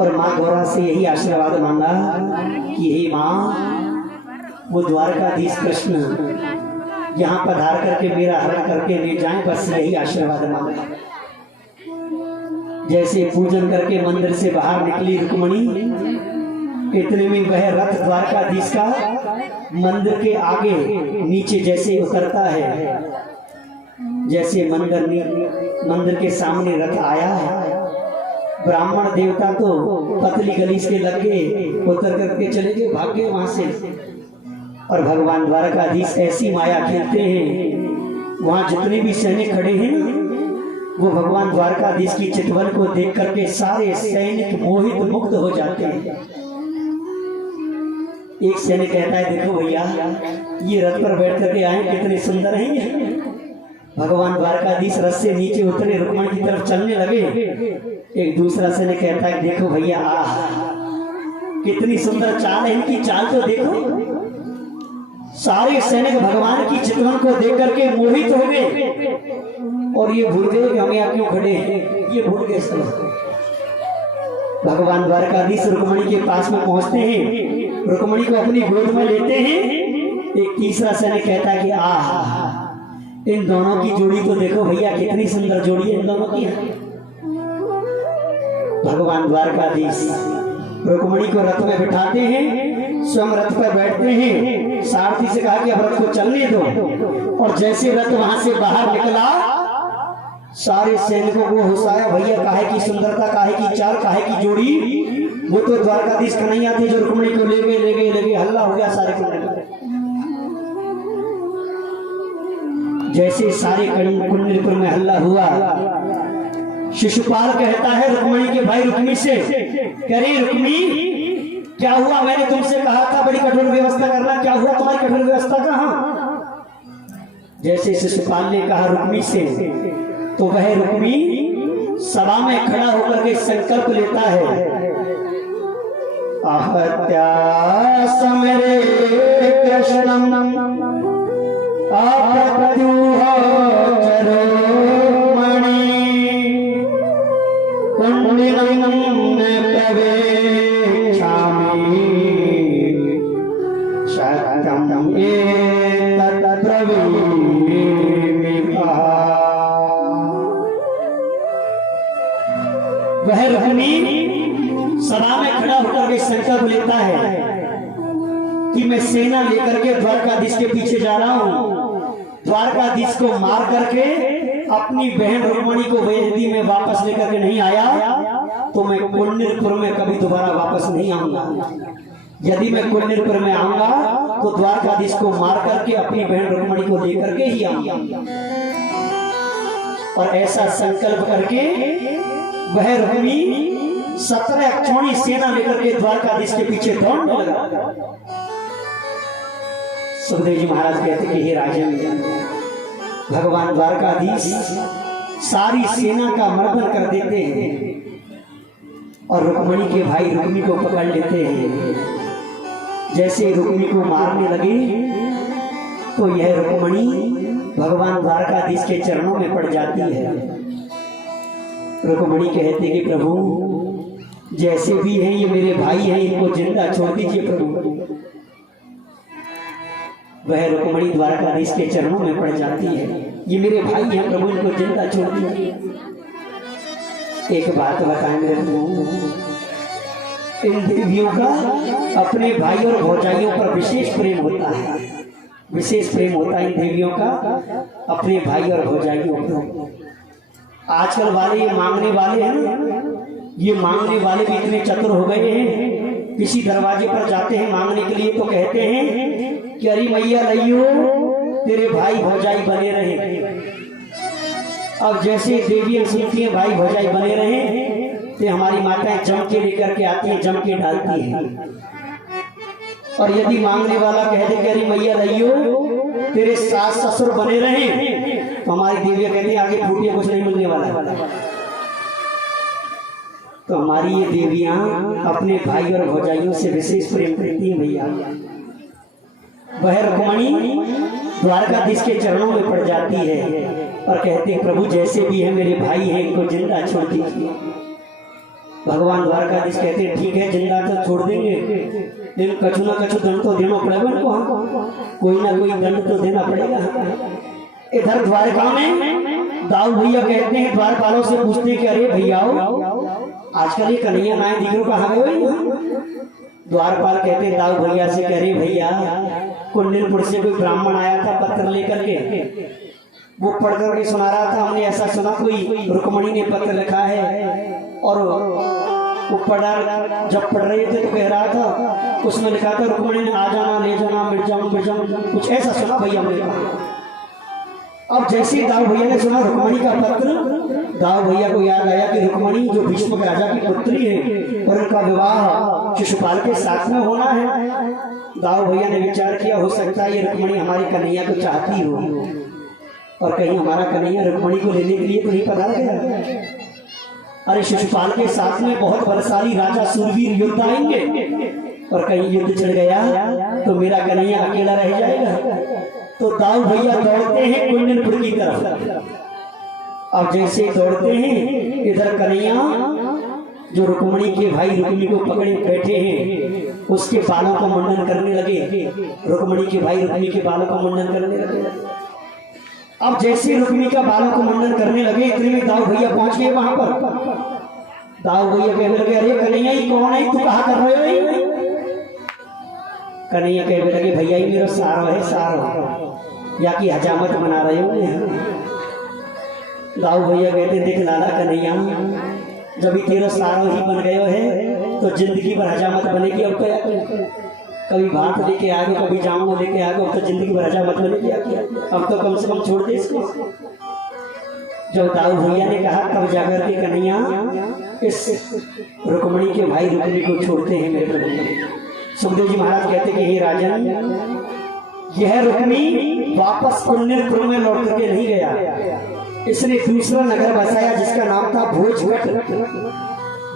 और माँ गौरा से यही आशीर्वाद मांगा कि हे माँ, वो द्वारकाधीश कृष्ण यहाँ पधार करके मेरा हरण करके ले जाएं, बस यही आशीर्वाद मांगा। जैसे पूजन करके मंदिर से बाहर निकली रुक्मणी, इतने में वह रथ द्वारकाधीश का मंदिर के आगे नीचे जैसे उतरता है, जैसे मंदिर के सामने रथ आया है, ब्राह्मण देवता तो पतली गली से लग गए, उतर करके चले गए, भाग गए वहां से। और भगवान द्वारकाधीश ऐसी माया खेलते हैं, वहां जितने भी सैनिक खड़े हैं वो भगवान द्वारकाधीश की चितवन को देख करके सारे सैनिक मोहित मुग्ध हो जाते हैं। एक सैनिक कहता है देखो भैया, ये रथ पर बैठ करके आए, कितने सुंदर हैं ये। भगवान द्वारकाधीश रथ से नीचे उतरे, रुक्मणी की तरफ चलने लगे। एक दूसरा सैनिक कहता है देखो भैया, कितनी सुंदर चाल है इनकी, चाल तो देखो। सारे सैनिक भगवान की चितवन को देख करके मोहित हो गए और ये भूल गए कि हम यहाँ क्यों खड़े हैं, ये भूल गए सब। भगवान द्वारकाधीश रुक्मणी के पास में पहुंचते हैं, रुक्मणी को अपनी गोद में लेते हैं। एक तीसरा सैनिक कहता है कि इन दोनों की जोड़ी को देखो भैया, कितनी सुंदर जोड़ी है इन दोनों की। भगवान द्वारकाधीश रुक्मणी को रथ में बिठाते हैं, स्वयं रथ पर बैठते हैं। सारथी से कहा कि अब रथ को चलने दो, और जैसे रथ वहां से बाहर निकला, सारे सैनिकों को होश आया, भैया काहे की सुंदरता, काहे की चाल, काहे की जोड़ी। वो तो द्वारकाधीश कन्हैया थे जो रुक्मणी को ले गए, हल्ला हो गया सारे कुंडल। जैसे सारे कुंडलपुर में हल्ला हुआ, शिशुपाल कहता है रुक्मणी के भाई रुक्मी से, कह रही रुक्मी क्या हुआ, मैंने तुमसे कहा था बड़ी कठोर व्यवस्था करना, क्या हुआ तुम्हारी कठोर व्यवस्था कहाँ। जैसे शिशुपाल ने कहा रुक्मी से, तो वह रुक्मी सभा में खड़ा होकर के संकल्प लेता है, आहत्या समरे कृष्णम आपत्युः चरोमणि कुंडिनं प्रवेशामि सत्यं एतत् ब्रवीमि। वह रुक्मी सभा में खड़ा होकर के संकल्प लेता है कि मैं सेना लेकर के द्वारकाधीश के पीछे जा रहा हूं, द्वारकाधीश को मार करके अपनी बहन रुक्मणी को वेदी में वापस लेकर के नहीं आया तो मैं कुंडलपुर में कभी दोबारा वापस नहीं आऊंगा। यदि मैं कुंडलपुर में आऊंगा तो द्वारकाधीश को मार करके अपनी बहन रुक्मणी को लेकर के ही आऊंगा। और ऐसा संकल्प करके वह रुक्मी 17 अक्षौणी सेना लेकर के द्वारकाधीश के पीछे दौड़ने लगा। सुखदेव जी महाराज कहते कि हे राजन, भगवान द्वारकाधीश सारी सेना का मर्दन कर देते हैं और रुक्मणी के भाई रुक्मी को पकड़ लेते हैं। जैसे रुक्मी को मारने लगे तो यह रुक्मणी भगवान द्वारकाधीश के चरणों में पड़ जाती है। रुक्मणी कहते कि प्रभु जैसे भी हैं ये मेरे भाई हैं, इनको जिंदा छोड़ दीजिए प्रभु। वह रुक्मणी द्वारकाधीश के चरणों में पड़ जाती है, ये मेरे भाई हैं प्रभु, इनको जिंदा छोड़ दीजिए। एक बात बताएं मेरे प्रभु, इन देवियों का अपने भाई और भौजाइयों पर विशेष प्रेम होता है, विशेष प्रेम होता है इन देवियों का अपने भाई और भौजाइयों पर। आजकल वाले ये मांगने वाले हैं ना, ये मांगने वाले भी इतने चतुर हो गए हैं, किसी दरवाजे पर जाते हैं मांगने के लिए तो कहते हैं कि अरे मैया लइयो तेरे भाई भौजाई बने रहे। अब जैसे देवियां सुनती हैं भाई भौजाई बने रहे तो हमारी माताएं जम के लेकर के आती हैं, जम के डालती हैं। और यदि मांगने वाला कह दे कि अरे मैया लइयो तेरे सास ससुर बने रहे तो हमारी देवियां कहती हैं आगे फूटिया कुछ नहीं मिलने वाला। तो हमारी ये देवियां अपने भाई और भौजाइयों से विशेष प्रेम करती हैं भैया। वह रुक्मणी द्वारकाधीश के चरणों में पड़ जाती है और कहते हैं प्रभु जैसे भी है मेरे भाई हैं, इनको जिंदा छोड़ दीजिए। भगवान द्वारकाधीश कहते हैं ठीक है जिंदा तो छोड़ देंगे, लेकिन कछु ना कछु दंड तो देना पड़ेगा इनको, कोई ना कोई दंड तो देना पड़ेगा। इधर द्वारका में दाऊ भैया कहते हैं, द्वारपालों से पूछते हैं कि अरे भैया आजकल ये कन्हैया नाय दिगरू कहाँ गए। द्वारपाल कहते हैं दाऊ भैया से, कह रहे भैया कुंडलपुर से कोई ब्राह्मण आया था पत्र लेकर के, वो पढ़ करके सुना रहा था, हमने ऐसा सुना कोई रुक्मणी ने पत्र लिखा है। और वो जब पढ़ रहे थे तो कह रहा था, उसमें लिखा था रुक्मणी ने आ जाना ले जाना मिट जाऊं, कुछ ऐसा सुना भैया हमने कहा। अब जैसे दाऊ भैया ने सुना रुक्मणी का पत्र, दाऊ भैया को याद आया कि रुक्मणी जो भीष्म राजा की पुत्री है और उनका विवाह शिशुपाल के साथ में होना है। दाऊ भैया ने विचार किया हो सकता है ये रुक्मणी हमारी कन्हैया को चाहती हो और कहीं हमारा कन्हैया रुक्मणी को लेने के लिए तो नहीं पधार गया। अरे शिशुपाल के साथ में बहुत बलशाली राजा सूरवीर योद्धा आएंगे और कहीं युद्ध चल गया तो मेरा कन्हैया अकेला रह जाएगा। तो दाऊ भैया दौड़ते हैं कुंडनपुर की तरफ। अब जैसे दौड़ते हैं इधर कन्हैया जो रुक्मणी के भाई रुक्मिणी को पकड़े बैठे हैं उसके बालों को मुंडन करने लगे। रुक्मणी के भाई रुक्मिणी के बालों को मुंडन करने लगे। अब जैसे रुक्मिणी का बालों को मुंडन करने लगे इतने में दाऊ भैया पहुंच गए वहां पर। दाऊ भैया कहने लगे अरे कन्हैया ये कौन है, तू कहा कर रहे हो? कन्हैया कहने लगे भैया ये मेरा सारो है, सारो या की हजामत बना रहे हो। दाऊ भैया कहते देख लाला कन्हैया जब तेरा सारो ही बन गयो है तो जिंदगी भर हजामत बनेगी। अब तो कभी भात लेके आ गए, कभी जामुन लेके आ गए, अब तो जिंदगी भर हजामत बनेगी। अब तो कम से कम छोड़ दे इसको। जब दाऊ भैया ने कहा तब जाकर के कन्हैया इस रुक्मणी के भाई रुक्मिणी को छोड़ते हैं मेरे प्रभु। सुखदेव जी महाराज कहते कि हे राजन यह रुक्मिणी वापस कुंडनपुर में लौट करके नहीं गया। इसने दूसरा नगर बसाया जिसका नाम था भोजगढ़।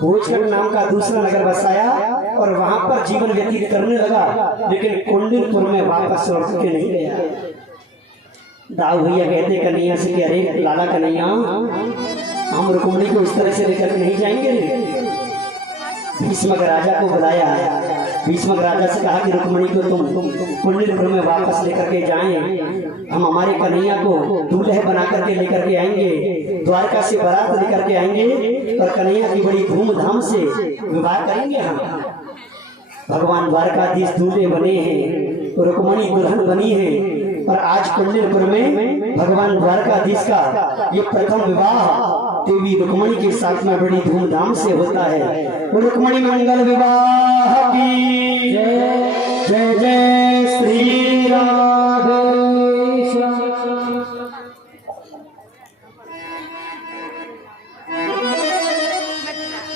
भोजगढ़ नाम का दूसरा नगर बसाया और वहां पर जीवन व्यतीत करने लगा, लेकिन कुंडनपुर में वापस लौट के नहीं गया। दाऊ भैया कहते कन्हैया से कि अरे लाला कन्हैया हम रुक्मणी को इस तरह से लेकर नहीं जाएंगे। भीष्मक राजा को बुलाया। भीष्मक राजा से कहा कि रुक्मणी को तुम कुंडनपुर में वापस लेकर के जाएं। हम हमारे कन्हैया को दूल्हे बना करके लेकर के आएंगे, द्वारका से बारात लेकर के आएंगे और कन्हैया की बड़ी धूमधाम से विवाह करेंगे। हम भगवान द्वारकाधीश दूल्हे बने हैं, रुक्मणी दुल्हन बनी है और आज कुंडनपुर में भगवान द्वारकाधीश का ये प्रथम विवाह देवी रुक्मणी के साथ में बड़ी धूमधाम से होता है। रुक्मणी मंगल विवाह की जय जय जय श्री राधे।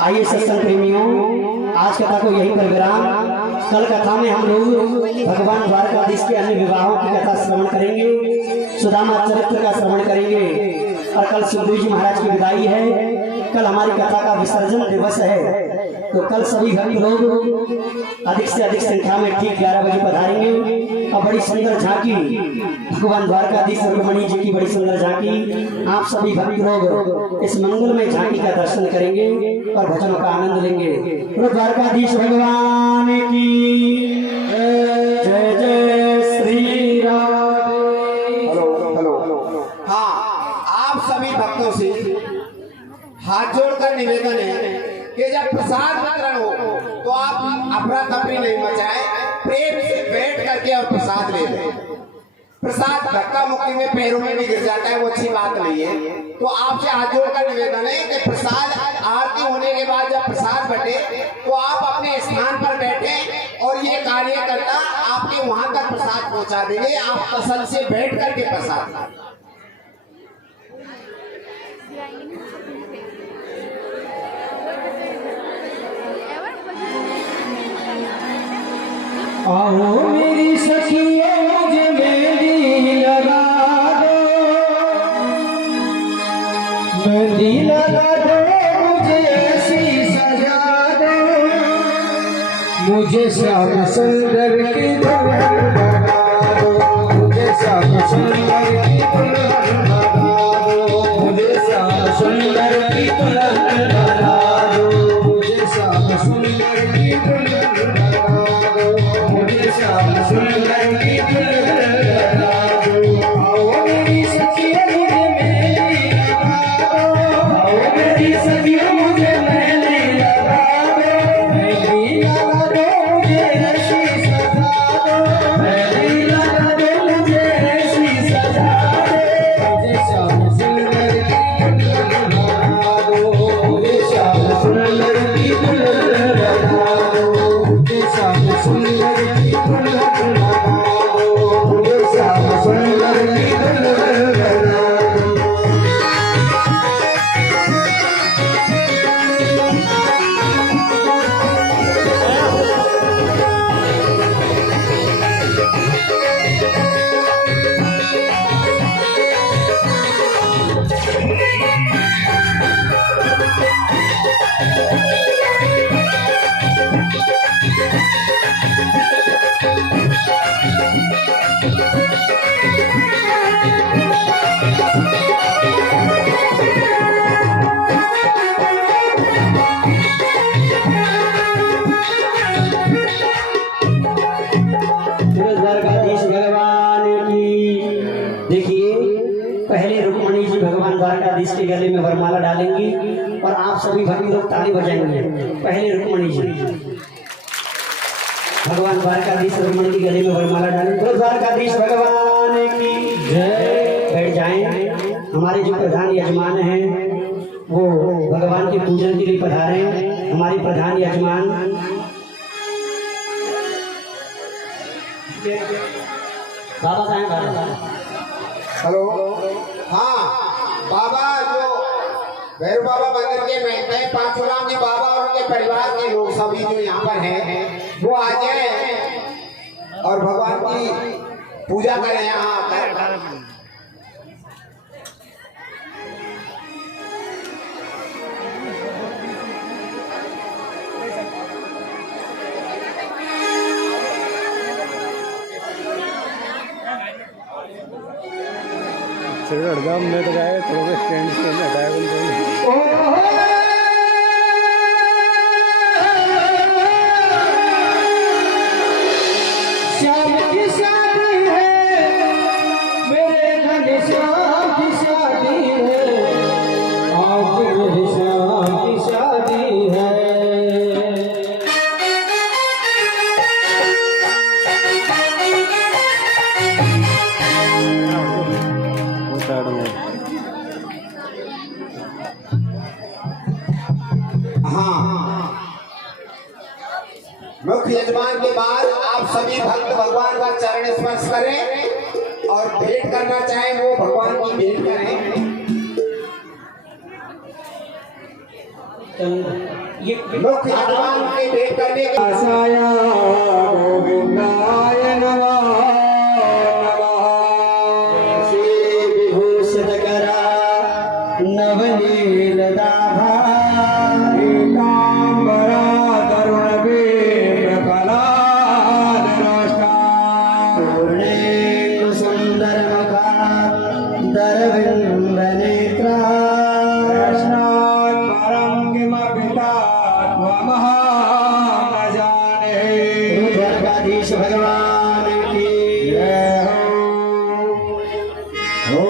आइए सत्संग प्रेमियों आज कथा को यहीं पर विराम। कल कथा में हम लोग भगवान द्वारकाधीश के अन्य विवाहों की कथा श्रवण करेंगे, सुदामा चरित्र का श्रवण करेंगे और कल सुखदेव जी महाराज की विदाई है। कल हमारी कथा का विसर्जन दिवस है तो कल सभी भक्त लोग अधिक से अधिक संख्या में ठीक 11 बजे पधारेंगे और बड़ी सुंदर झांकी भगवान द्वारकाधीश रुक्मणी जी की बड़ी सुंदर झांकी आप सभी भक्त लोग इस मंगल में झांकी का दर्शन करेंगे और भजनों का आनंद लेंगे। द्वारकाधीश भगवान की जय जय श्री राधे। हेलो हाँ आप सभी भक्तों से हाथ जोड़कर निवेदन है कि जब प्रसाद वितरण हो तो आप अफरा तफरी नहीं मचाएं, प्रेम से बैठ करके और प्रसाद ले लें। प्रसाद धक्का मुक्की में पैरों में भी गिर जाता है, वो अच्छी बात नहीं है। तो आपसे हाथ जोड़कर निवेदन है कि प्रसाद आरती होने के बाद जब प्रसाद बटे तो आप अपने स्थान पर बैठे और ये कार्यकर्ता आपके वहां तक प्रसाद पहुंचा देंगे। आप तसल्ली से बैठ करके प्रसाद आओ मेरी सखियों मुझे मेहंदी लगा दो, मेहंदी लगा दो मुझे ऐसी सजा दो, मुझे श्याम सुंदर की दुल्हन बना दो, मुझे श्याम सुंदर की दुल्हन बना दो, मुझे श्याम सुंदर की दुल्हन बना दो, मुझे श्याम सुंदर की दुल्हन बना दो, मुझे श्याम सुंदर की दुल्हन बना दो। आओ मेरी सखियों मुझे मेहंदी लगा दो, आओ मेरी सखियों मुझे मेहंदी लगा दो, मेहंदी लगा दो मुझे ऐसी सजा दो, द्वारकाधीश भगवान की। देखिए, पहले रुक्मणी जी भगवान द्वारकाधीश के गले में वरमाला डालेंगी और आप सभी भक्त लोग ताली बजाएंगे। पहले रुक्मणी जी भगवान द्वारकाधीश रुक्मणी के गले में वरमाला डालेंगे। द्वारकाधीश भगवान की जय। बैठ जाएं। हमारे जो प्रधान यजमान हैं वो भगवान के पूजन के लिए पधारे हैं। हमारे प्रधान यजमान बाबा कहाँ हैं? बाबा हेलो। हाँ, बाबा जो भैरव बाबा मंदिर के महंत हैं, पांचुराम जी बाबा और उनके परिवार के लोग सभी जो यहाँ पर हैं वो आ जाए और भगवान की पूजा करें यहाँ आकर। हड़गाम में तो गए थोड़े स्टैंड से हटाया श्याम की शादी है, मेरे घनश्याम की शादी है, आज मेरे श्याम की शादी है। मुख्य यजमान के बाद आप सभी भक्त भगवान का चरण स्पर्श करें और भेंट करना चाहें वो भगवान की भेंट करें। मुख्य यजमान की भेंट करने के आसाया गोविंदाय नमः नमः। श्री विभूषित करा नवनील दाभा, पीतांबरा तरुण पूर्णेन्दु सुंदर मुखा दरविंद नेत्रा, कृष्णात् परं किमपि त्वमहं न जाने। द्वारकाधीश भगवान की जय हो।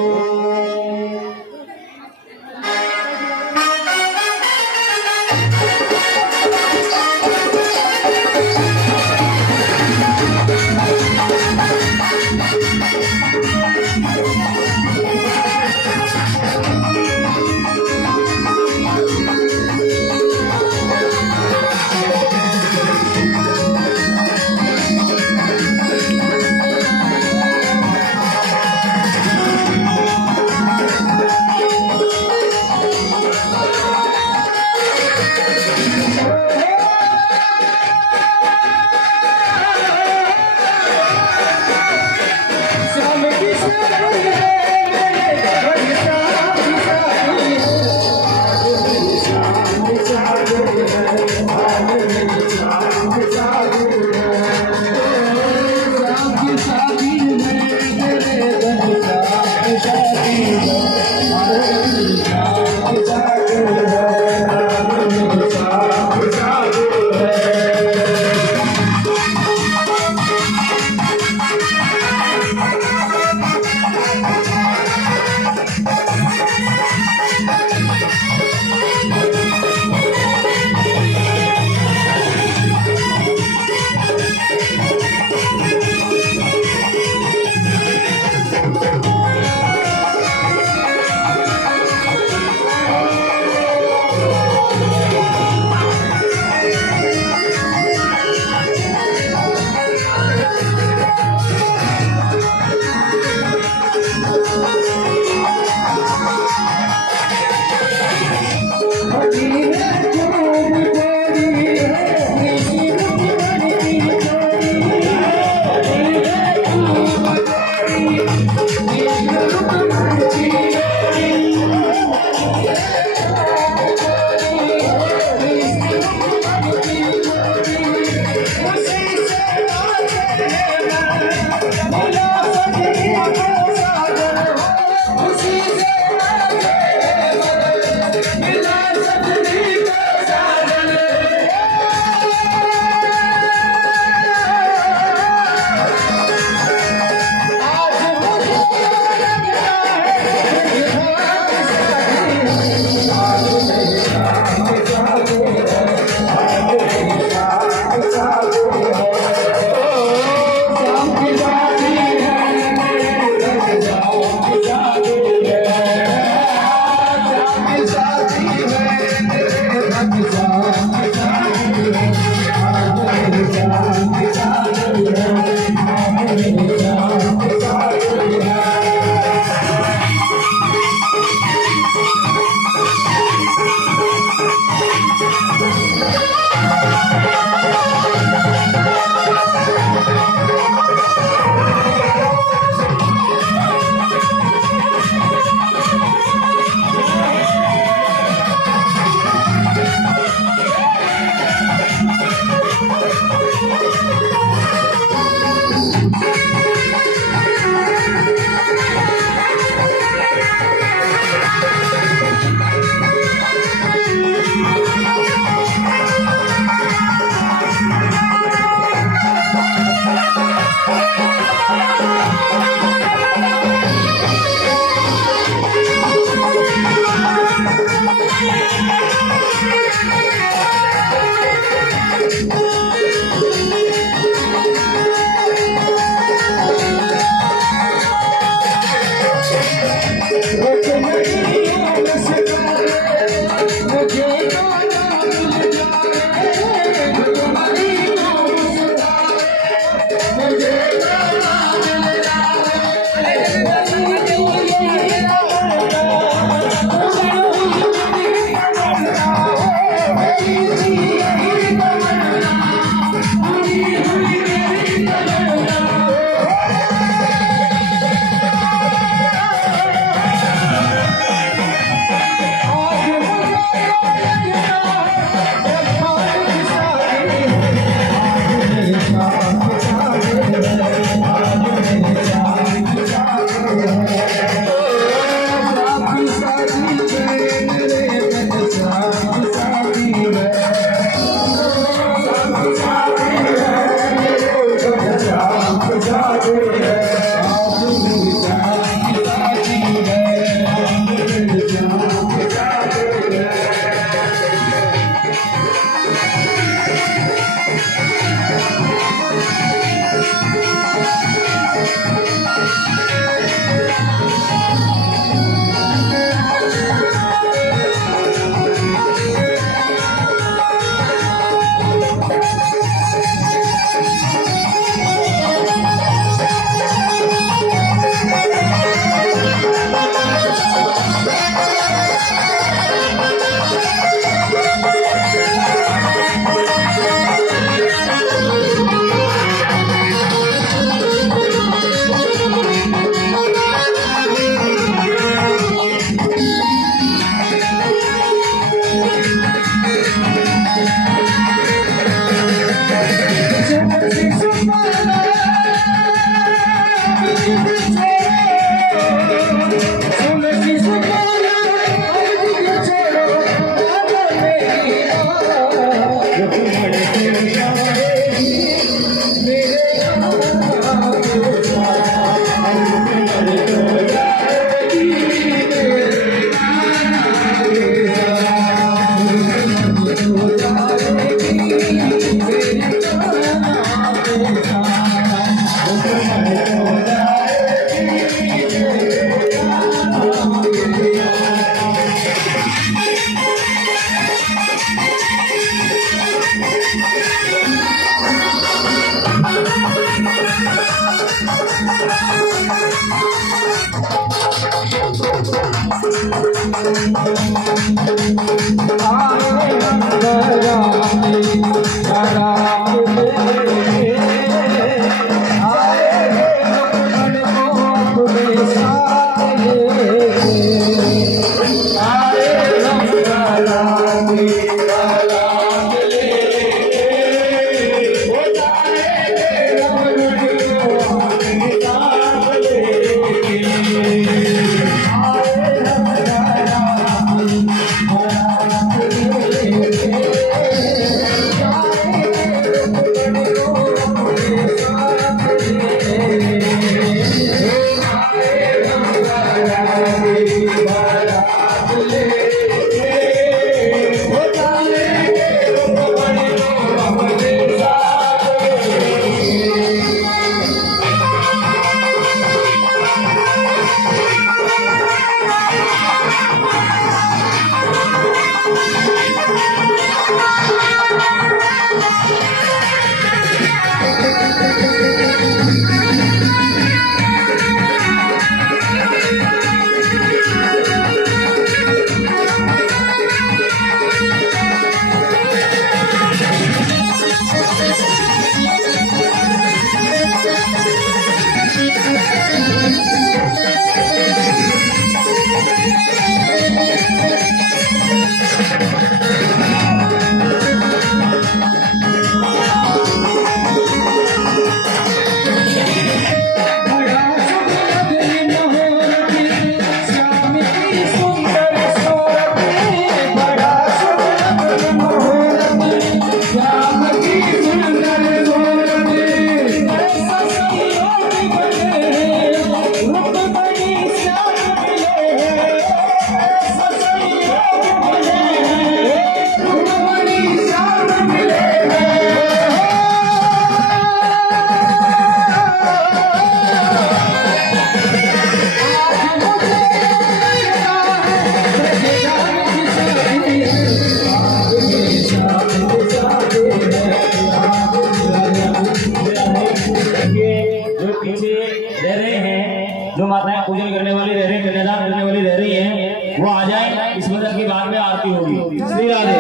रह रहे हैं, जो माताएं पूजन करने वाली रह रही हैं, कन्यादान करने वाली रह रही हैं, वो आ जाए। इस मंदिर की बाद में आरती होगी। श्री राधे।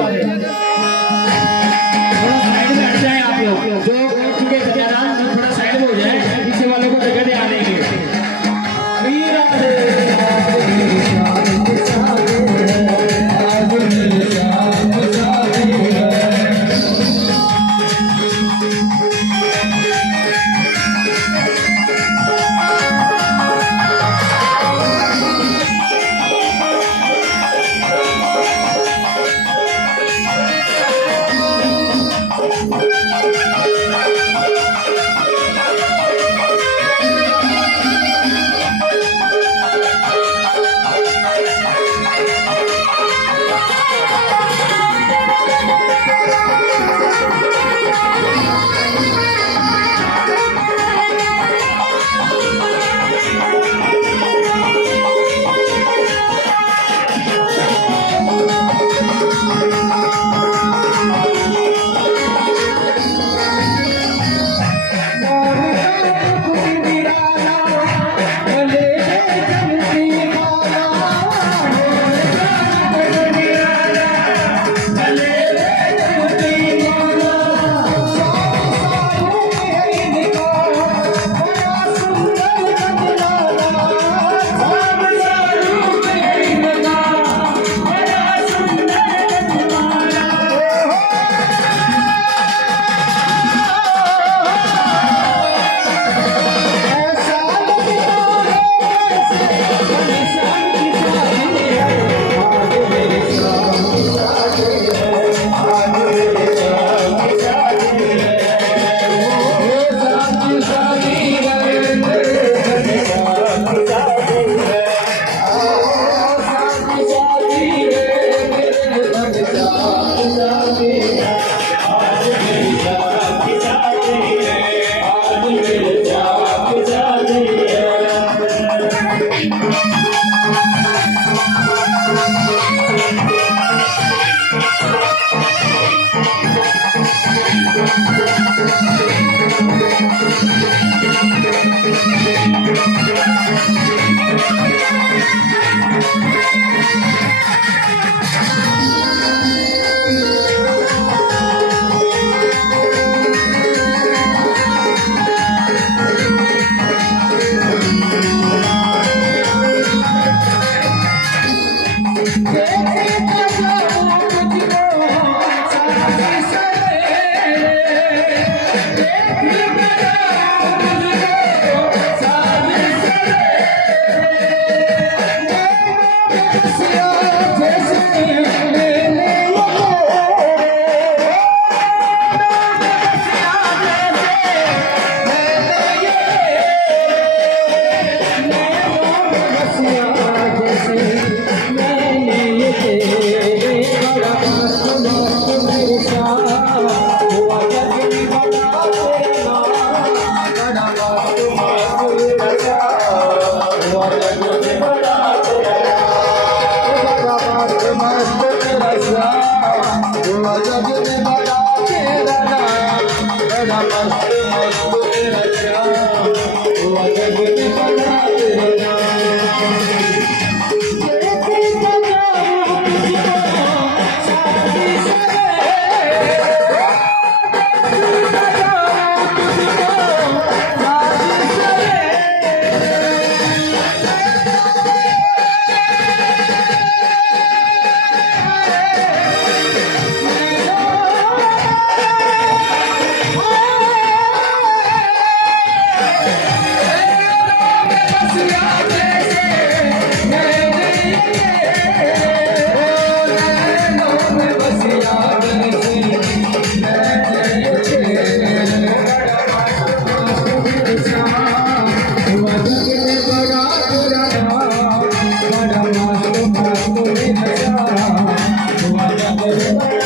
थोड़ा साइड में हट जाए आप लोग, जो कर चुके कन्यादान थोड़ा साइड में हो जाए, पीछे वाले को जगह दे आने के। श्री राधे। बड़ा